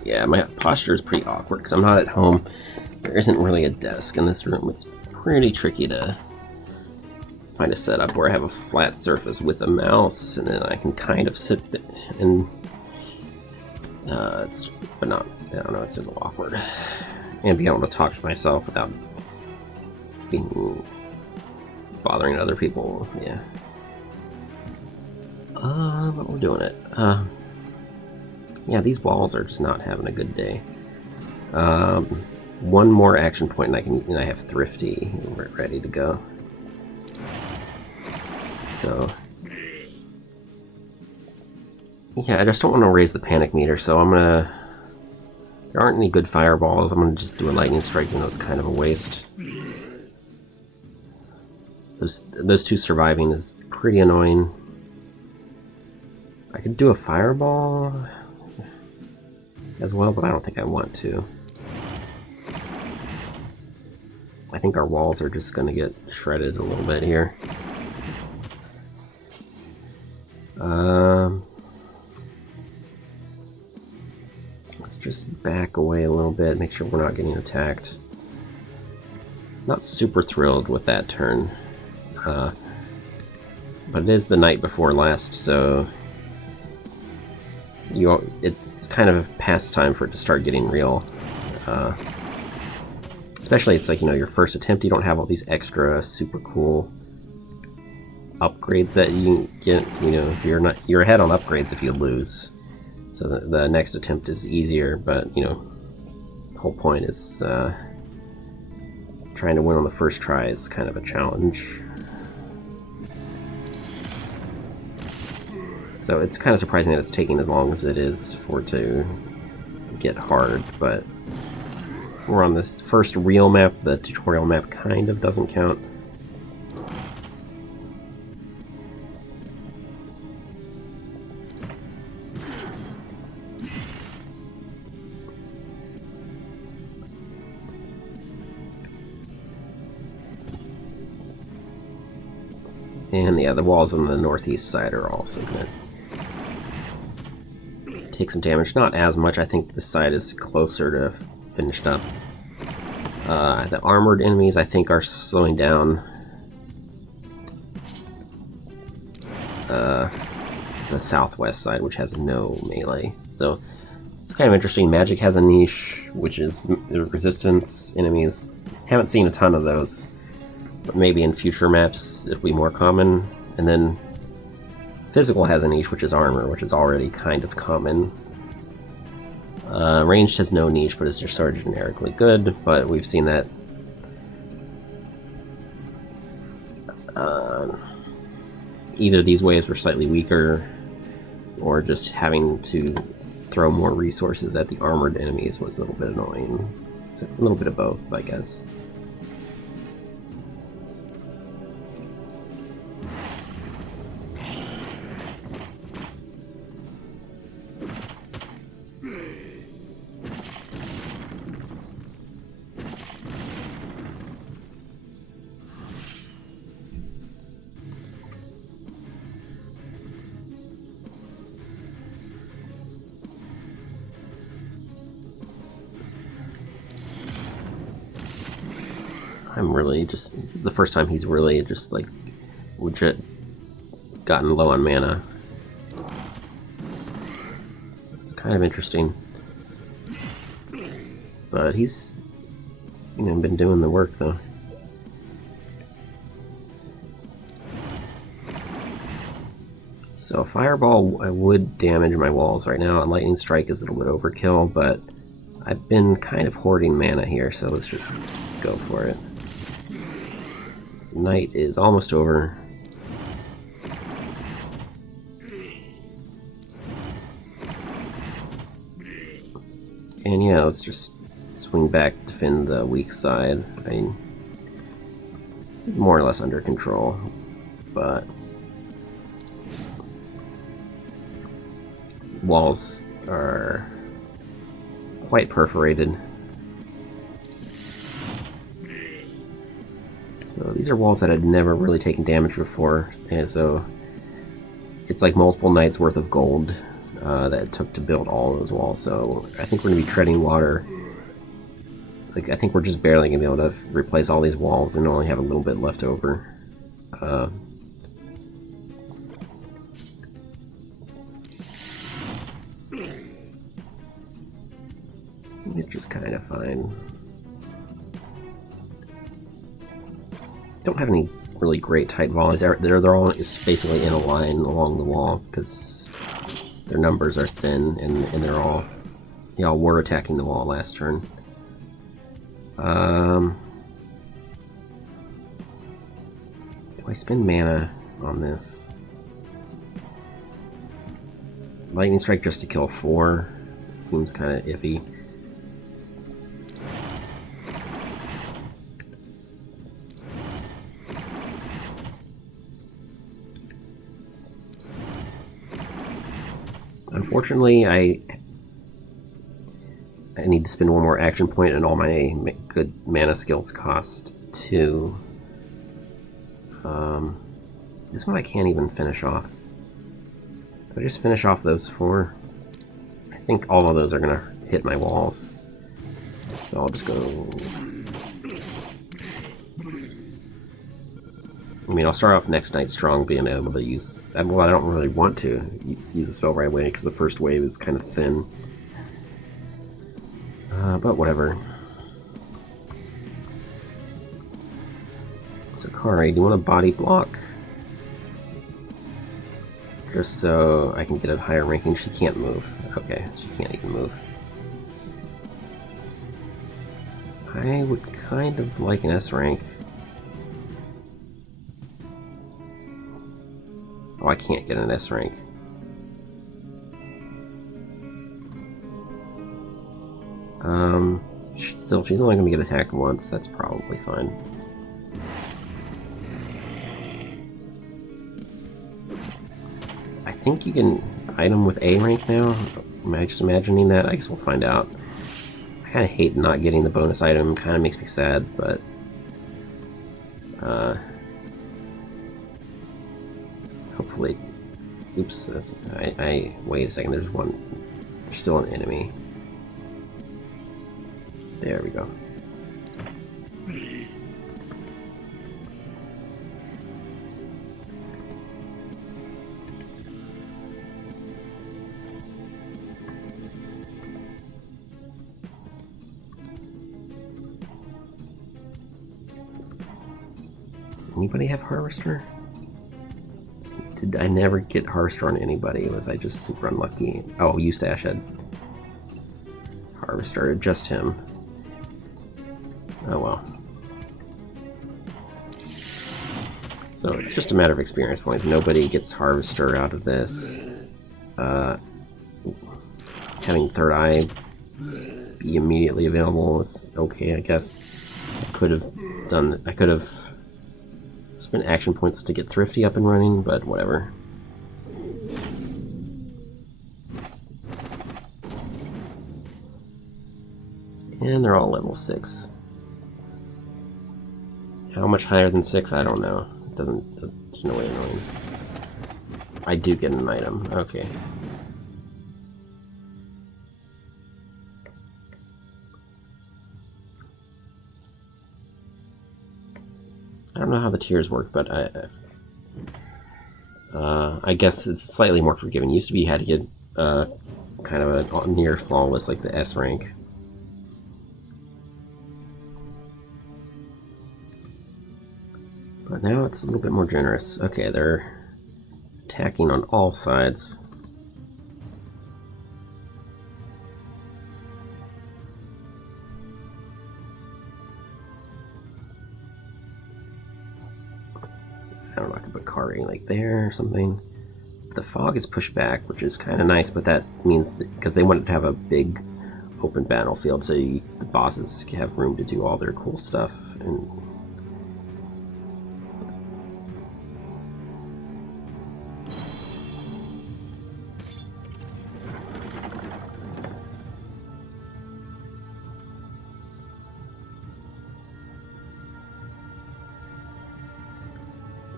Yeah, my posture is pretty awkward because I'm not at home. There isn't really a desk in this room. It's pretty tricky to find a setup where I have a flat surface with a mouse, and then I can kind of sit there and it's just, but not, I don't know, it's a little awkward. And be able to talk to myself without bothering other people, yeah. But we're doing it. Yeah, these walls are just not having a good day. One more action point and I have Thrifty ready to go. So yeah, I just don't want to raise the panic meter, so I'm gonna... There aren't any good fireballs. I'm gonna just do a lightning strike, even though it's kind of a waste. Those two surviving is pretty annoying. I could do a fireball as well, but I don't think I want to. I think our walls are just gonna get shredded a little bit here. Let's just back away a little bit, make sure we're not getting attacked. Not super thrilled with that turn. But it is the night before last, so it's kind of past time for it to start getting real. Especially, it's like, you know, your first attempt, you don't have all these extra super cool upgrades that you get. You know, if you're ahead on upgrades if you lose. So the next attempt is easier, but, you know, the whole point is trying to win on the first try is kind of a challenge. So it's kind of surprising that it's taking as long as it is for it to get hard, but we're on this first real map. The tutorial map kind of doesn't count. And yeah, the walls on the northeast side are also gonna take some damage. Not as much. I think this side is closer to finished up. The armored enemies, I think, are slowing down. The southwest side, which has no melee. So it's kind of interesting. Magic has a niche, which is resistance enemies. Haven't seen a ton of those, but maybe in future maps it'll be more common. And then physical has a niche, which is armor, which is already kind of common. Ranged has no niche, but is just sort of generically good, but we've seen that either these waves were slightly weaker, or just having to throw more resources at the armored enemies was a little bit annoying. So a little bit of both, I guess. This is the first time he's really just, like, legit gotten low on mana. It's kind of interesting. But he's, you know, been doing the work, though. So Fireball, I would damage my walls right now. A Lightning Strike is a little bit overkill, but I've been kind of hoarding mana here, so let's just go for it. Night is almost over. And yeah, let's just swing back, defend the weak side. I mean, it's more or less under control, but walls are quite perforated. So these are walls that had never really taken damage before, and so it's like multiple nights worth of gold that it took to build all those walls. So I think we're going to be treading water. Like, I think we're just barely going to be able to replace all these walls and only have a little bit left over. Which is kind of fine. Don't have any really great tight volleys. They're all basically in a line along the wall because their numbers are thin, and they all were attacking the wall last turn. Do I spend mana on this? Lightning Strike just to kill 4 seems kind of iffy. Unfortunately, I need to spend one more action point, and all my good mana skills cost 2. This one I can't even finish off. Do I just finish off those 4? I think all of those are going to hit my walls. So I'll just go... I mean, I'll start off next night strong, being able to use... Well, I don't really want to use the spell right away, because the first wave is kind of thin. But whatever. So Kari, do you want a body block? Just so I can get a higher ranking. She can't move. Okay, she can't even move. I would kind of like an S rank. Oh, I can't get an S rank. She's only going to get attacked once. That's probably fine. I think you can item with A rank now. Am I just imagining that? I guess we'll find out. I kind of hate not getting the bonus item. Kind of makes me sad, but... hopefully... Oops, wait a second, there's still an enemy. There we go. Does anybody have Harvester? Did I never get Harvester on anybody? Was I just super unlucky? Oh, Eustache had Harvester, just him. Oh well. So it's just a matter of experience points. Nobody gets Harvester out of this. Having Third Eye be immediately available is okay, I guess. I could have spent action points to get Thrifty up and running, but whatever. And they're all level 6. How much higher than 6? I don't know. There's no way of knowing. I do get an item. Okay. I don't know how the tiers work, but I guess it's slightly more forgiving. Used to be you had to get kind of a near flawless, like the S rank. But now it's a little bit more generous. Okay, they're attacking on all sides. I don't know, I could put Kari like there or something. The fog is pushed back, which is kind of nice, but that means that because they wanted to have a big open battlefield, so the bosses have room to do all their cool stuff. And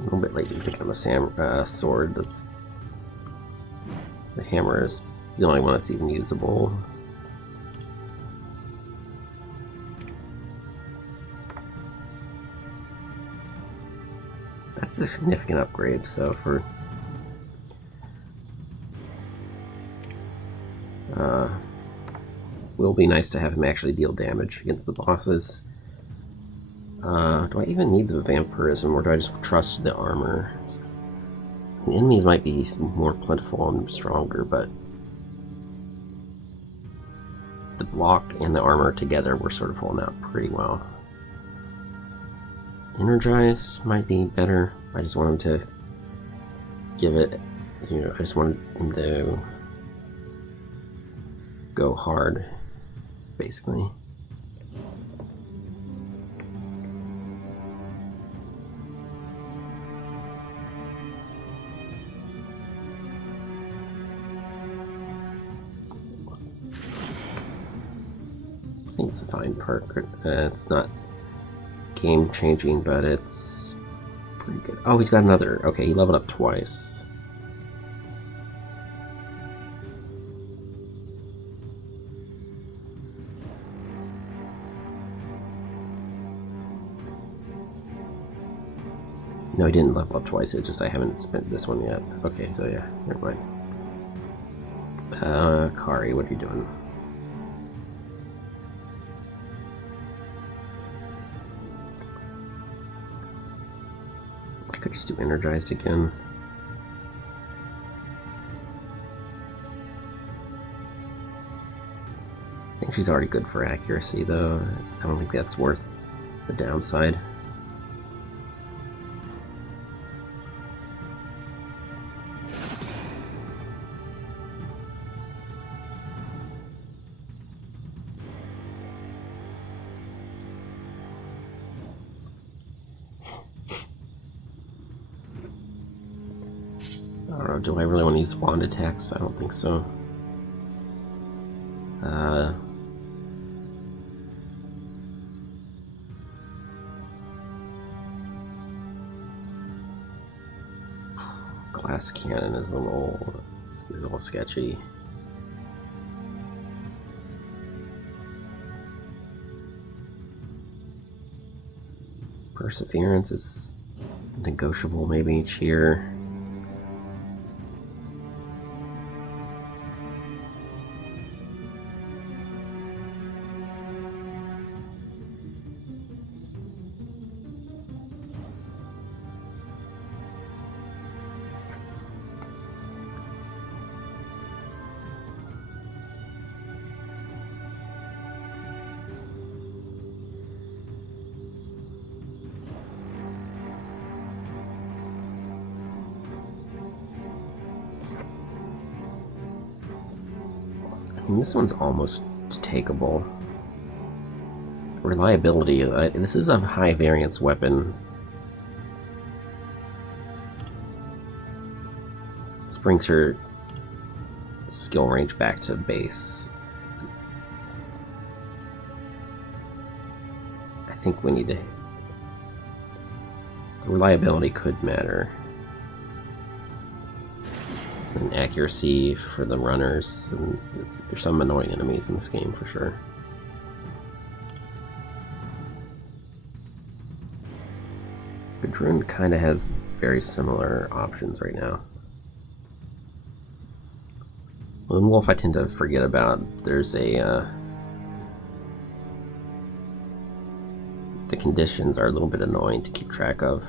a little bit late in picking up a sword. That's the hammer is the only one that's even usable. That's a significant upgrade. So for will be nice to have him actually deal damage against the bosses. Do I even need the vampirism, or do I just trust the armor? The enemies might be more plentiful and stronger, but the block and the armor together were sort of holding out pretty well. Energized might be better. I just want him to give it, you know, I just want him to go hard, basically. I think it's a fine perk. It's not game changing, but it's pretty good. Oh, he's got another. Okay, he leveled up twice. No, he didn't level up twice. It's just I haven't spent this one yet. Okay, so yeah, never mind. Kari, what are you doing? I could just do energized again. I think she's already good for accuracy, though. I don't think that's worth the downside. I don't know, do I really want to use wand attacks? I don't think so. Glass cannon is a little sketchy. Perseverance is negotiable, maybe cheer. I mean, this one's almost takeable. Reliability, this is a high variance weapon. This brings her skill range back to base. I think we need to... The reliability could matter. And accuracy for the runners. And there's some annoying enemies in this game for sure. Gudrun kind of has very similar options right now. Lone Wolf I tend to forget about. There's a... the conditions are a little bit annoying to keep track of.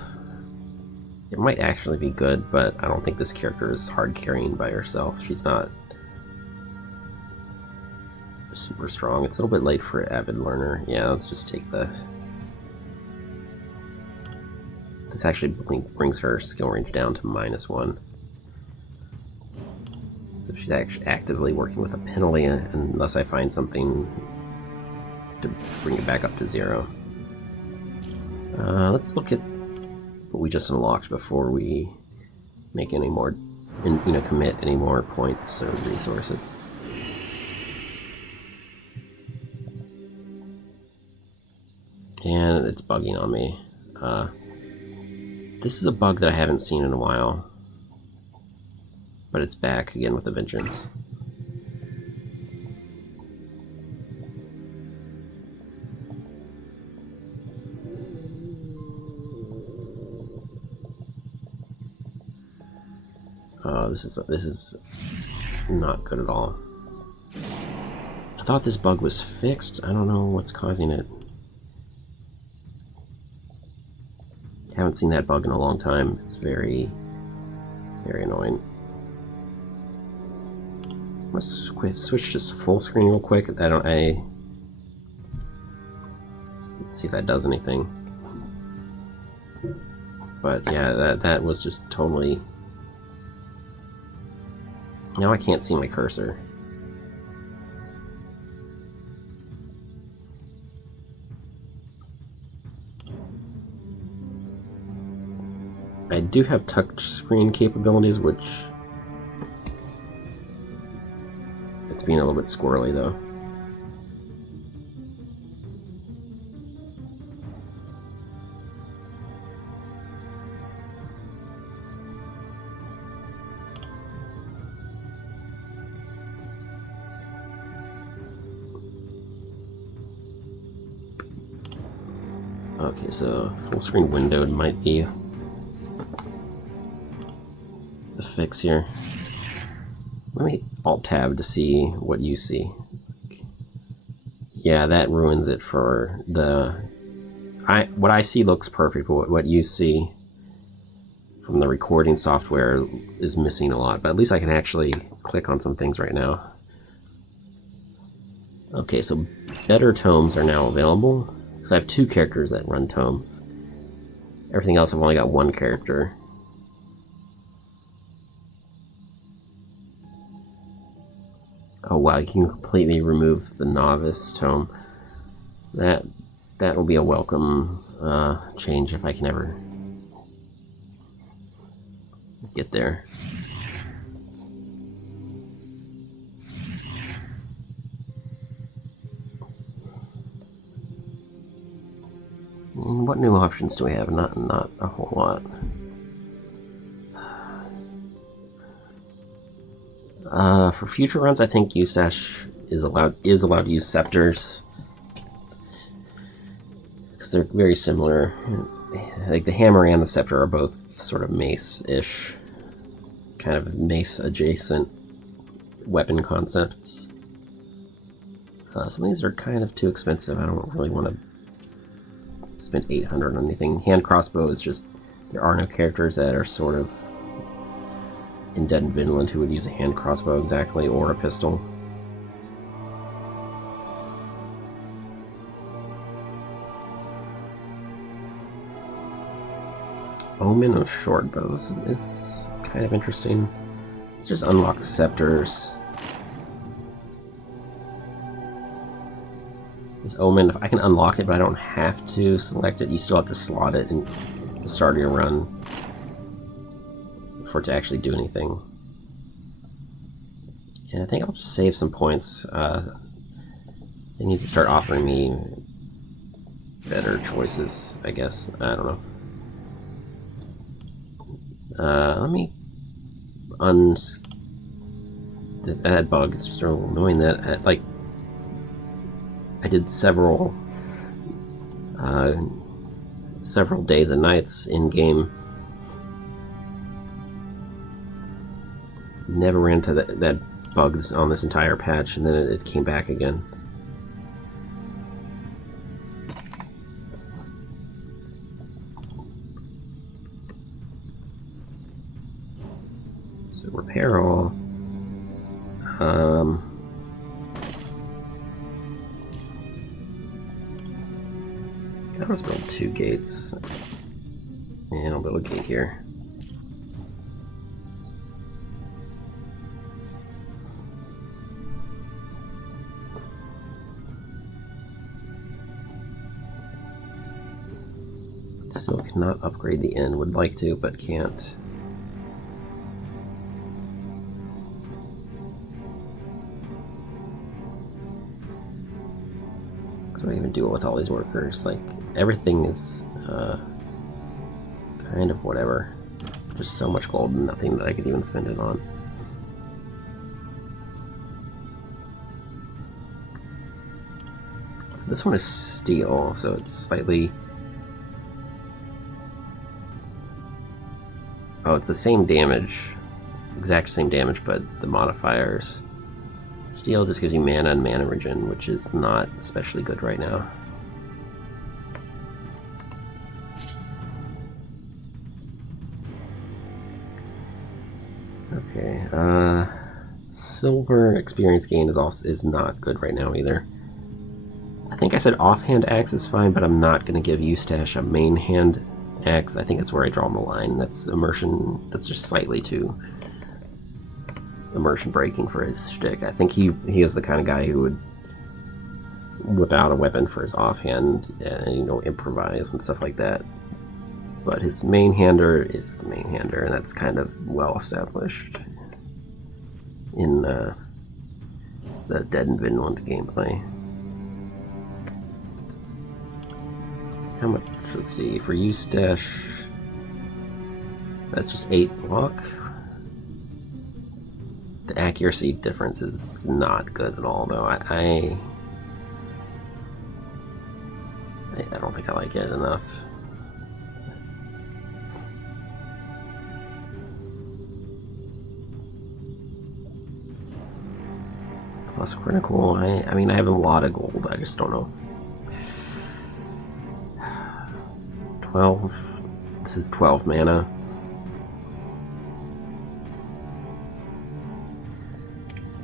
It might actually be good, but I don't think this character is hard carrying by herself. She's not super strong. It's a little bit late for Avid Learner. Yeah, let's just take the... This actually brings her skill range down to -1. So she's actually actively working with a penalty unless I find something to bring it back up to 0. Let's look at what we just unlocked before we make any more, commit any more points or resources. And it's bugging on me. This is a bug that I haven't seen in a while, but it's back again with a vengeance. This is not good at all. I thought this bug was fixed. I don't know what's causing it. Haven't seen that bug in a long time. It's very, very annoying. gonna switch to full screen real quick. Let's see if that does anything. But yeah, that was just totally... Now I can't see my cursor. I do have touchscreen capabilities, which... It's being a little bit squirrely, though. Okay, so full screen windowed might be the fix here. Let me Alt-Tab to see what you see. Yeah, that ruins it for the... What I see looks perfect, but what you see from the recording software is missing a lot. But at least I can actually click on some things right now. Okay, so better tomes are now available. Because I have 2 characters that run tomes. Everything else I've only got 1 character. Oh wow, you can completely remove the novice tome. That will be a welcome change if I can ever get there. And what new options do we have? Not a whole lot. For future runs, I think Eustache is allowed to use scepters because they're very similar. Like the hammer and the scepter are both sort of mace-ish, kind of mace-adjacent weapon concepts. Some of these are kind of too expensive. I don't really want to spend 800 on anything. Hand crossbow is just, there are no characters that are sort of in Dead in Vinland who would use a hand crossbow exactly, or a pistol. Omen of short bows is kind of interesting. It just unlocks scepters. This Omen, if I can unlock it, but I don't have to select it, you still have to slot it in the start of your run for it to actually do anything. And I think I'll just save some points. They need to start offering me better choices, I guess. I don't know. Let me that bug is just a little annoying that like I did several days and nights in game. Never ran into that bug on this entire patch, and then it came back again. So repair all. I'll just build 2 gates, and I'll build a gate here. Still cannot upgrade the inn. Would like to, but can't. What do I even do with all these workers? Like, everything is kind of whatever. Just so much gold and nothing that I could even spend it on. So this one is steel, so it's slightly... Oh, it's the same damage, exact same damage, but the modifiers. Steel just gives you mana and mana regen, which is not especially good right now. Okay, silver experience gain is not good right now either. I think I said offhand axe is fine, but I'm not going to give Eustache a main hand axe. I think that's where I draw the line. That's immersion. That's just slightly too immersion breaking for his shtick. I think he is the kind of guy who would whip out a weapon for his offhand and, you know, improvise and stuff like that. But his main hander is his main hander, and that's kind of well established in the Dead in Vinland gameplay. How much? Let's see. For Eustache, that's just 8 block. The accuracy difference is not good at all, though. I don't think I like it enough. Plus critical. I mean, I have a lot of gold. I just don't know. 12. This is 12 mana.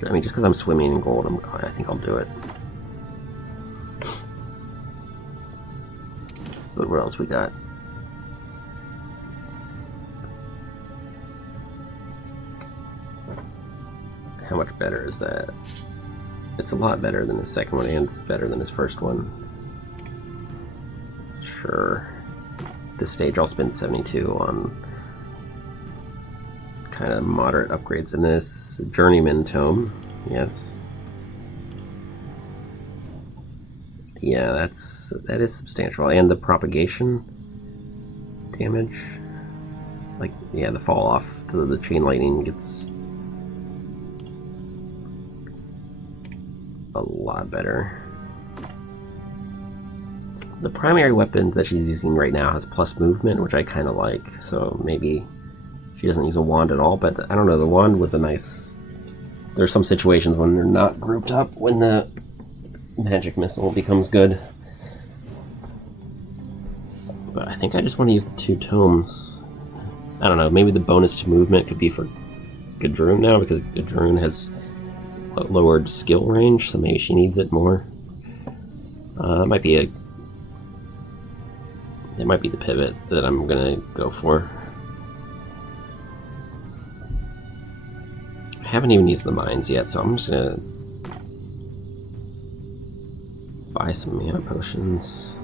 I mean, just because I'm swimming in gold, I think I'll do it. But what else we got? How much better is that? It's a lot better than his second one, and it's better than his first one. Sure. At this stage, I'll spend 72 on kind of moderate upgrades in this. Journeyman Tome, yes. Yeah, that is substantial. And the propagation damage, like, yeah, the fall off to the chain lightning gets a lot better. The primary weapon that she's using right now has plus movement, which I kind of like, so maybe she doesn't use a wand at all, but I don't know, the wand was a nice... There's some situations when they're not grouped up when the magic missile becomes good. But I think I just want to use the 2 tomes. I don't know, maybe the bonus to movement could be for Gudrun now, because Gudrun has lowered skill range, so maybe she needs it more. That might be the pivot that I'm gonna go for. I haven't even used the mines yet, so I'm just gonna buy some mana potions.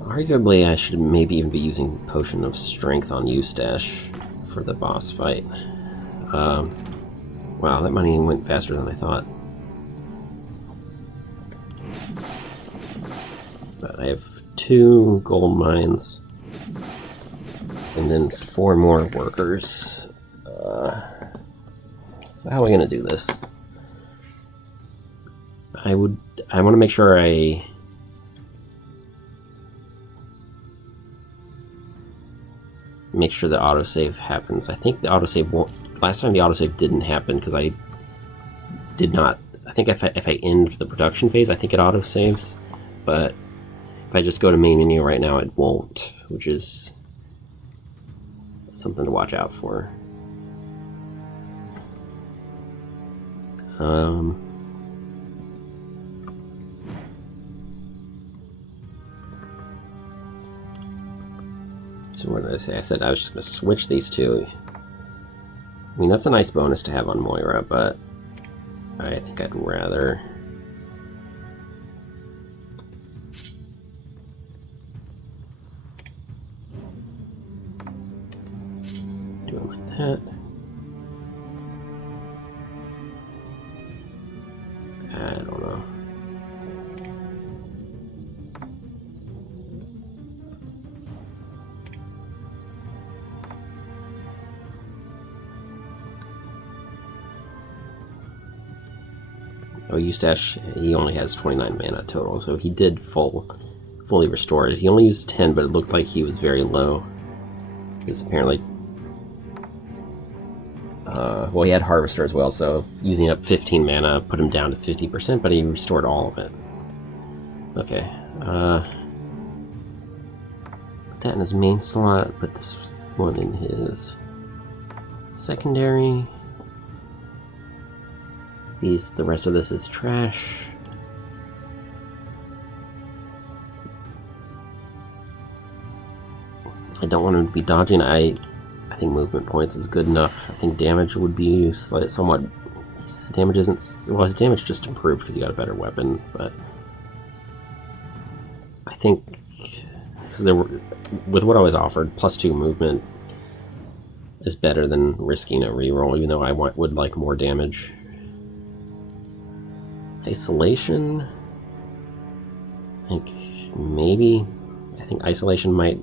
Arguably, I should maybe even be using Potion of Strength on Eustache for the boss fight. Wow, that money went faster than I thought. But I have 2 gold mines, and then 4 more workers. So how am I going to do this? I want to make sure I make sure the autosave happens. I think the autosave won't. Last time the autosave didn't happen because I did not. I think if I end the production phase, I think it autosaves. But if I just go to main menu right now, it won't, which is something to watch out for. So what did I say? I said I was just going to switch these two. I mean, that's a nice bonus to have on Moira, but I think I'd rather... do it like that. I don't know. Oh, Eustache, he only has 29 mana total, so he did fully restore it. He only used 10, but it looked like he was very low. Because apparently... well, he had Harvester as well, so using up 15 mana put him down to 50%, but he restored all of it. Okay. Put that in his main slot, put this one in his secondary. The rest of this is trash. I don't want him to be dodging. I think movement points is good enough. I think damage would be somewhat... His damage isn't... Well, his damage just improved because he got a better weapon, but... I think... Because with what I was offered, +2 movement is better than risking a reroll, even though I would like more damage. Isolation... I think maybe... I think isolation might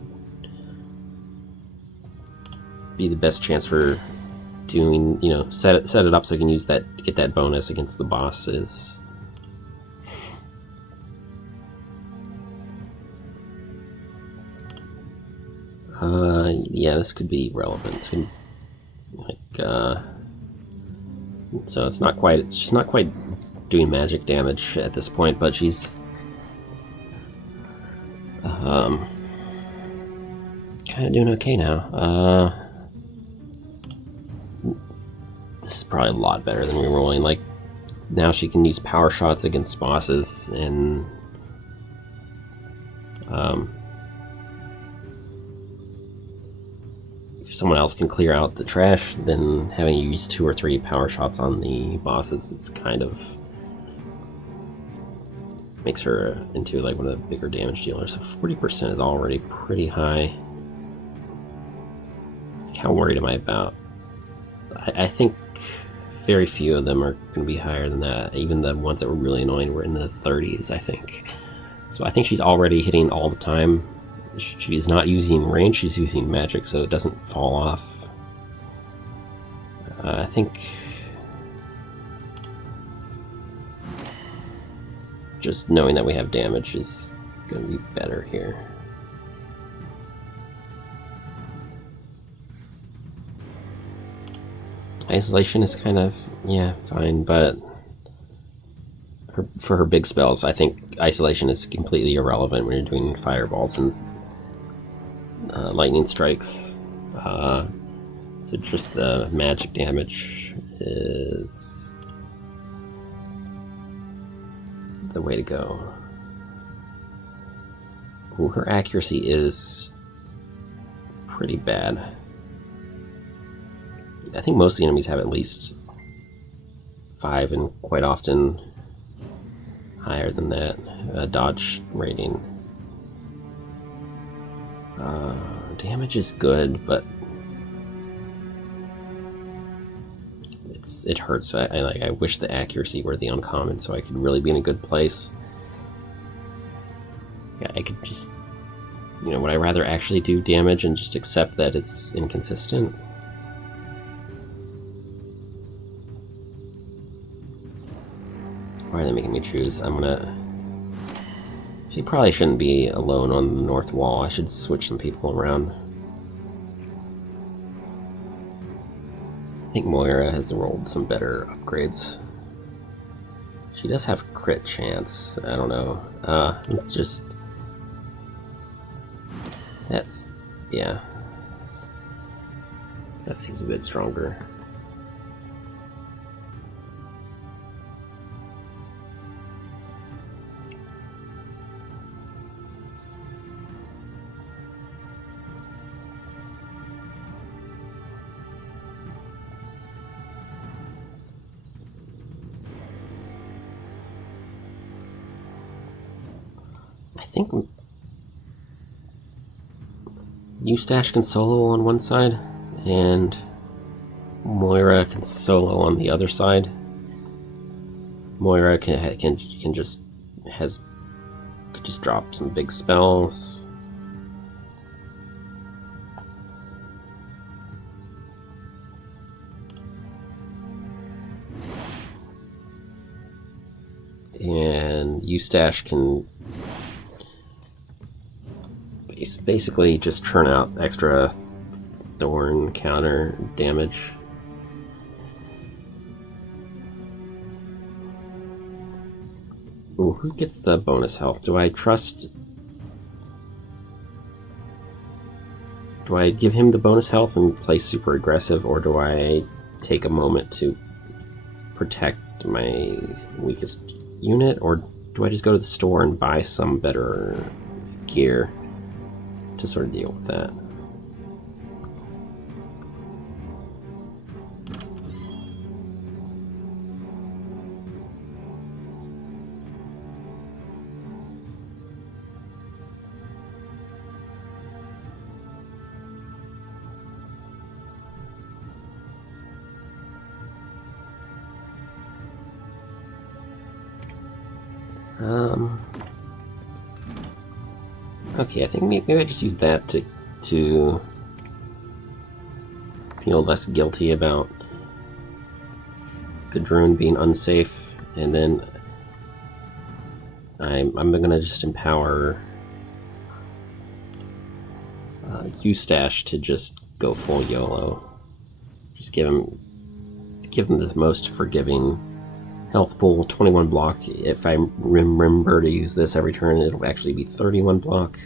be the best chance for doing, you know, set it up so I can use that to get that bonus against the bosses. Yeah, this could be relevant. So it's not quite, she's not quite doing magic damage at this point, but she's kind of doing okay now. This is probably a lot better than rerolling. Like, now she can use power shots against bosses, and if someone else can clear out the trash, then having you use 2 or 3 power shots on the bosses is kind of makes her into like one of the bigger damage dealers. So 40% is already pretty high. Like, how worried am I about? I think very few of them are going to be higher than that. Even the ones that were really annoying were in the 30s, I think. So I think she's already hitting all the time. She's not using range, she's using magic, so it doesn't fall off. I think just knowing that we have damage is going to be better here. Isolation is kind of, yeah, fine, but for her big spells, I think isolation is completely irrelevant when you're doing fireballs and lightning strikes. So just the magic damage is the way to go. Ooh, her accuracy is pretty bad. I think most of the enemies have at least 5, and quite often higher than that. Dodge rating. Damage is good, but it hurts. I wish the accuracy were the uncommon so I could really be in a good place. Yeah, I could just, you know, would I rather actually do damage and just accept that it's inconsistent? Why are they making me choose? She probably shouldn't be alone on the north wall. I should switch some people around. I think Moira has rolled some better upgrades. She does have crit chance. I don't know. It's just... That's... yeah. That seems a bit stronger. I think Eustache can solo on one side, and Moira can solo on the other side. Moira could just drop some big spells. And Eustache can basically just churn out extra thorn counter damage. Ooh, who gets the bonus health? Do I give him the bonus health and play super aggressive, or do I take a moment to protect to my weakest unit, or do I just go to the store and buy some better gear to sort of deal with that? Okay, I think maybe I just use that to feel less guilty about Gudrun being unsafe, and then I'm gonna just empower Eustache to just go full YOLO. Just give him the most forgiving health pool, 21 block. If I remember to use this every turn, it'll actually be 31 block.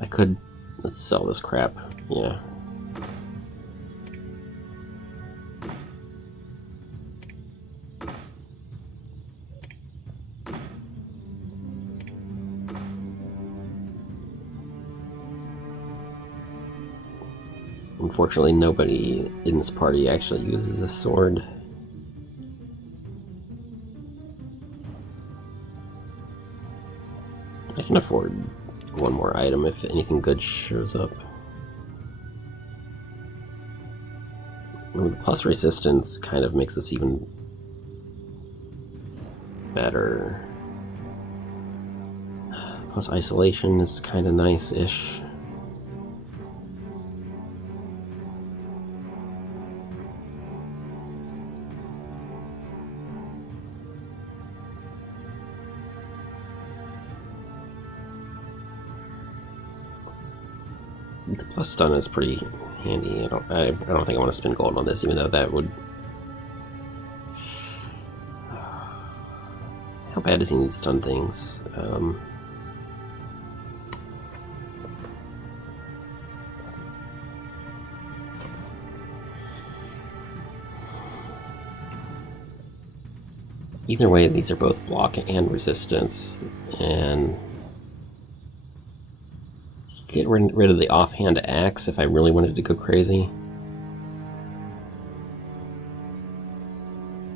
I could... let's sell this crap. Yeah. Unfortunately, nobody in this party actually uses a sword. I can afford one more item if anything good shows up. The plus resistance kind of makes this even better. Plus isolation is kind of nice-ish. The plus stun is pretty handy. I don't think I want to spend gold on this, even though that would... How bad does he need to stun things? Either way, these are both block and resistance, and get rid of the offhand axe if I really wanted to go crazy.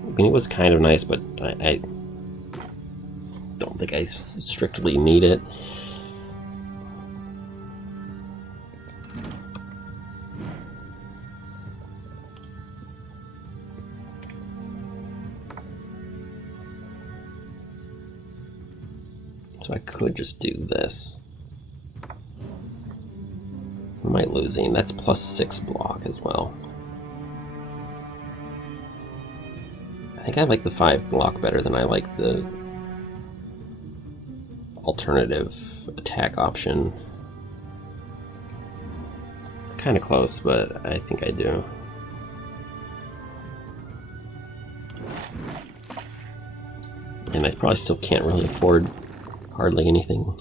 I mean, it was kind of nice, but I don't think I strictly need it. So I could just do this. Am I losing? That's plus 6 block as well. I think I like the 5 block better than I like the alternative attack option. It's kind of close, but I think I do. And I probably still can't really afford hardly anything.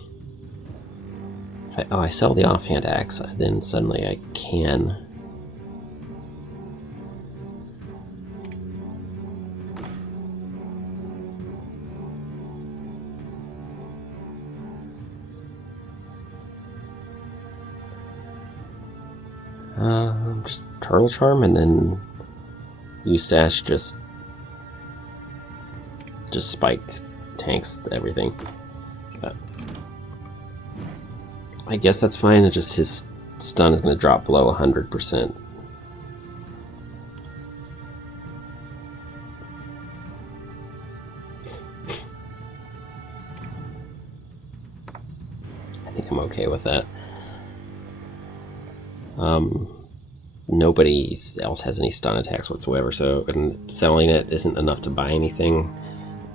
If I sell the offhand axe, then suddenly I can. Just Turtle Charm, and then Eustache just spike tanks everything. I guess that's fine. It's just his stun is going to drop below 100%. I think I'm okay with that. Nobody else has any stun attacks whatsoever, so and selling it isn't enough to buy anything.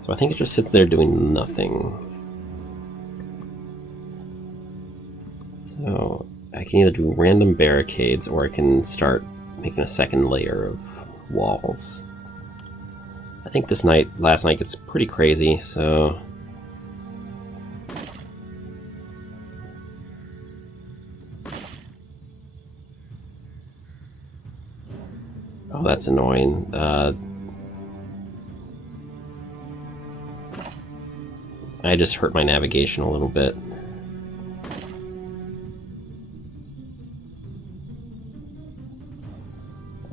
So I think it just sits there doing nothing. So I can either do random barricades, or I can start making a second layer of walls. I think last night gets pretty crazy, so Oh, that's annoying. I just hurt my navigation a little bit.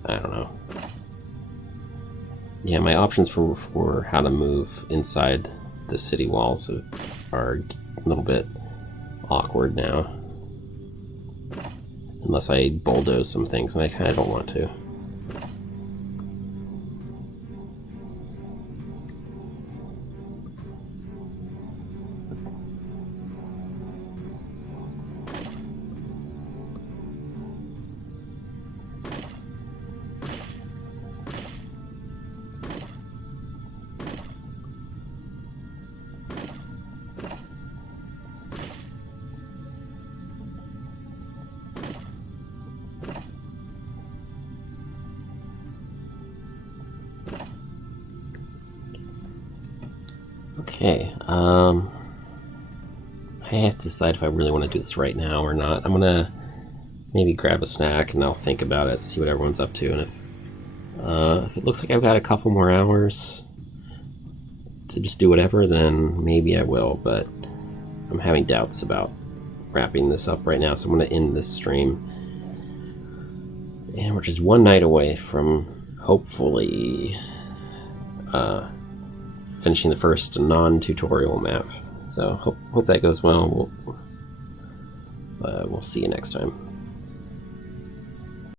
I don't know. Yeah, my options for how to move inside the city walls are a little bit awkward now. Unless I bulldoze some things, and I kind of don't want to. Okay, I have to decide if I really want to do this right now or not. I'm gonna maybe grab a snack and I'll think about it, see what everyone's up to, and if it looks like I've got a couple more hours to just do whatever, then maybe I will, but I'm having doubts about wrapping this up right now, so I'm gonna end this stream. And we're just one night away from hopefully finishing the first non-tutorial map. So hope that goes well. We'll see you next time.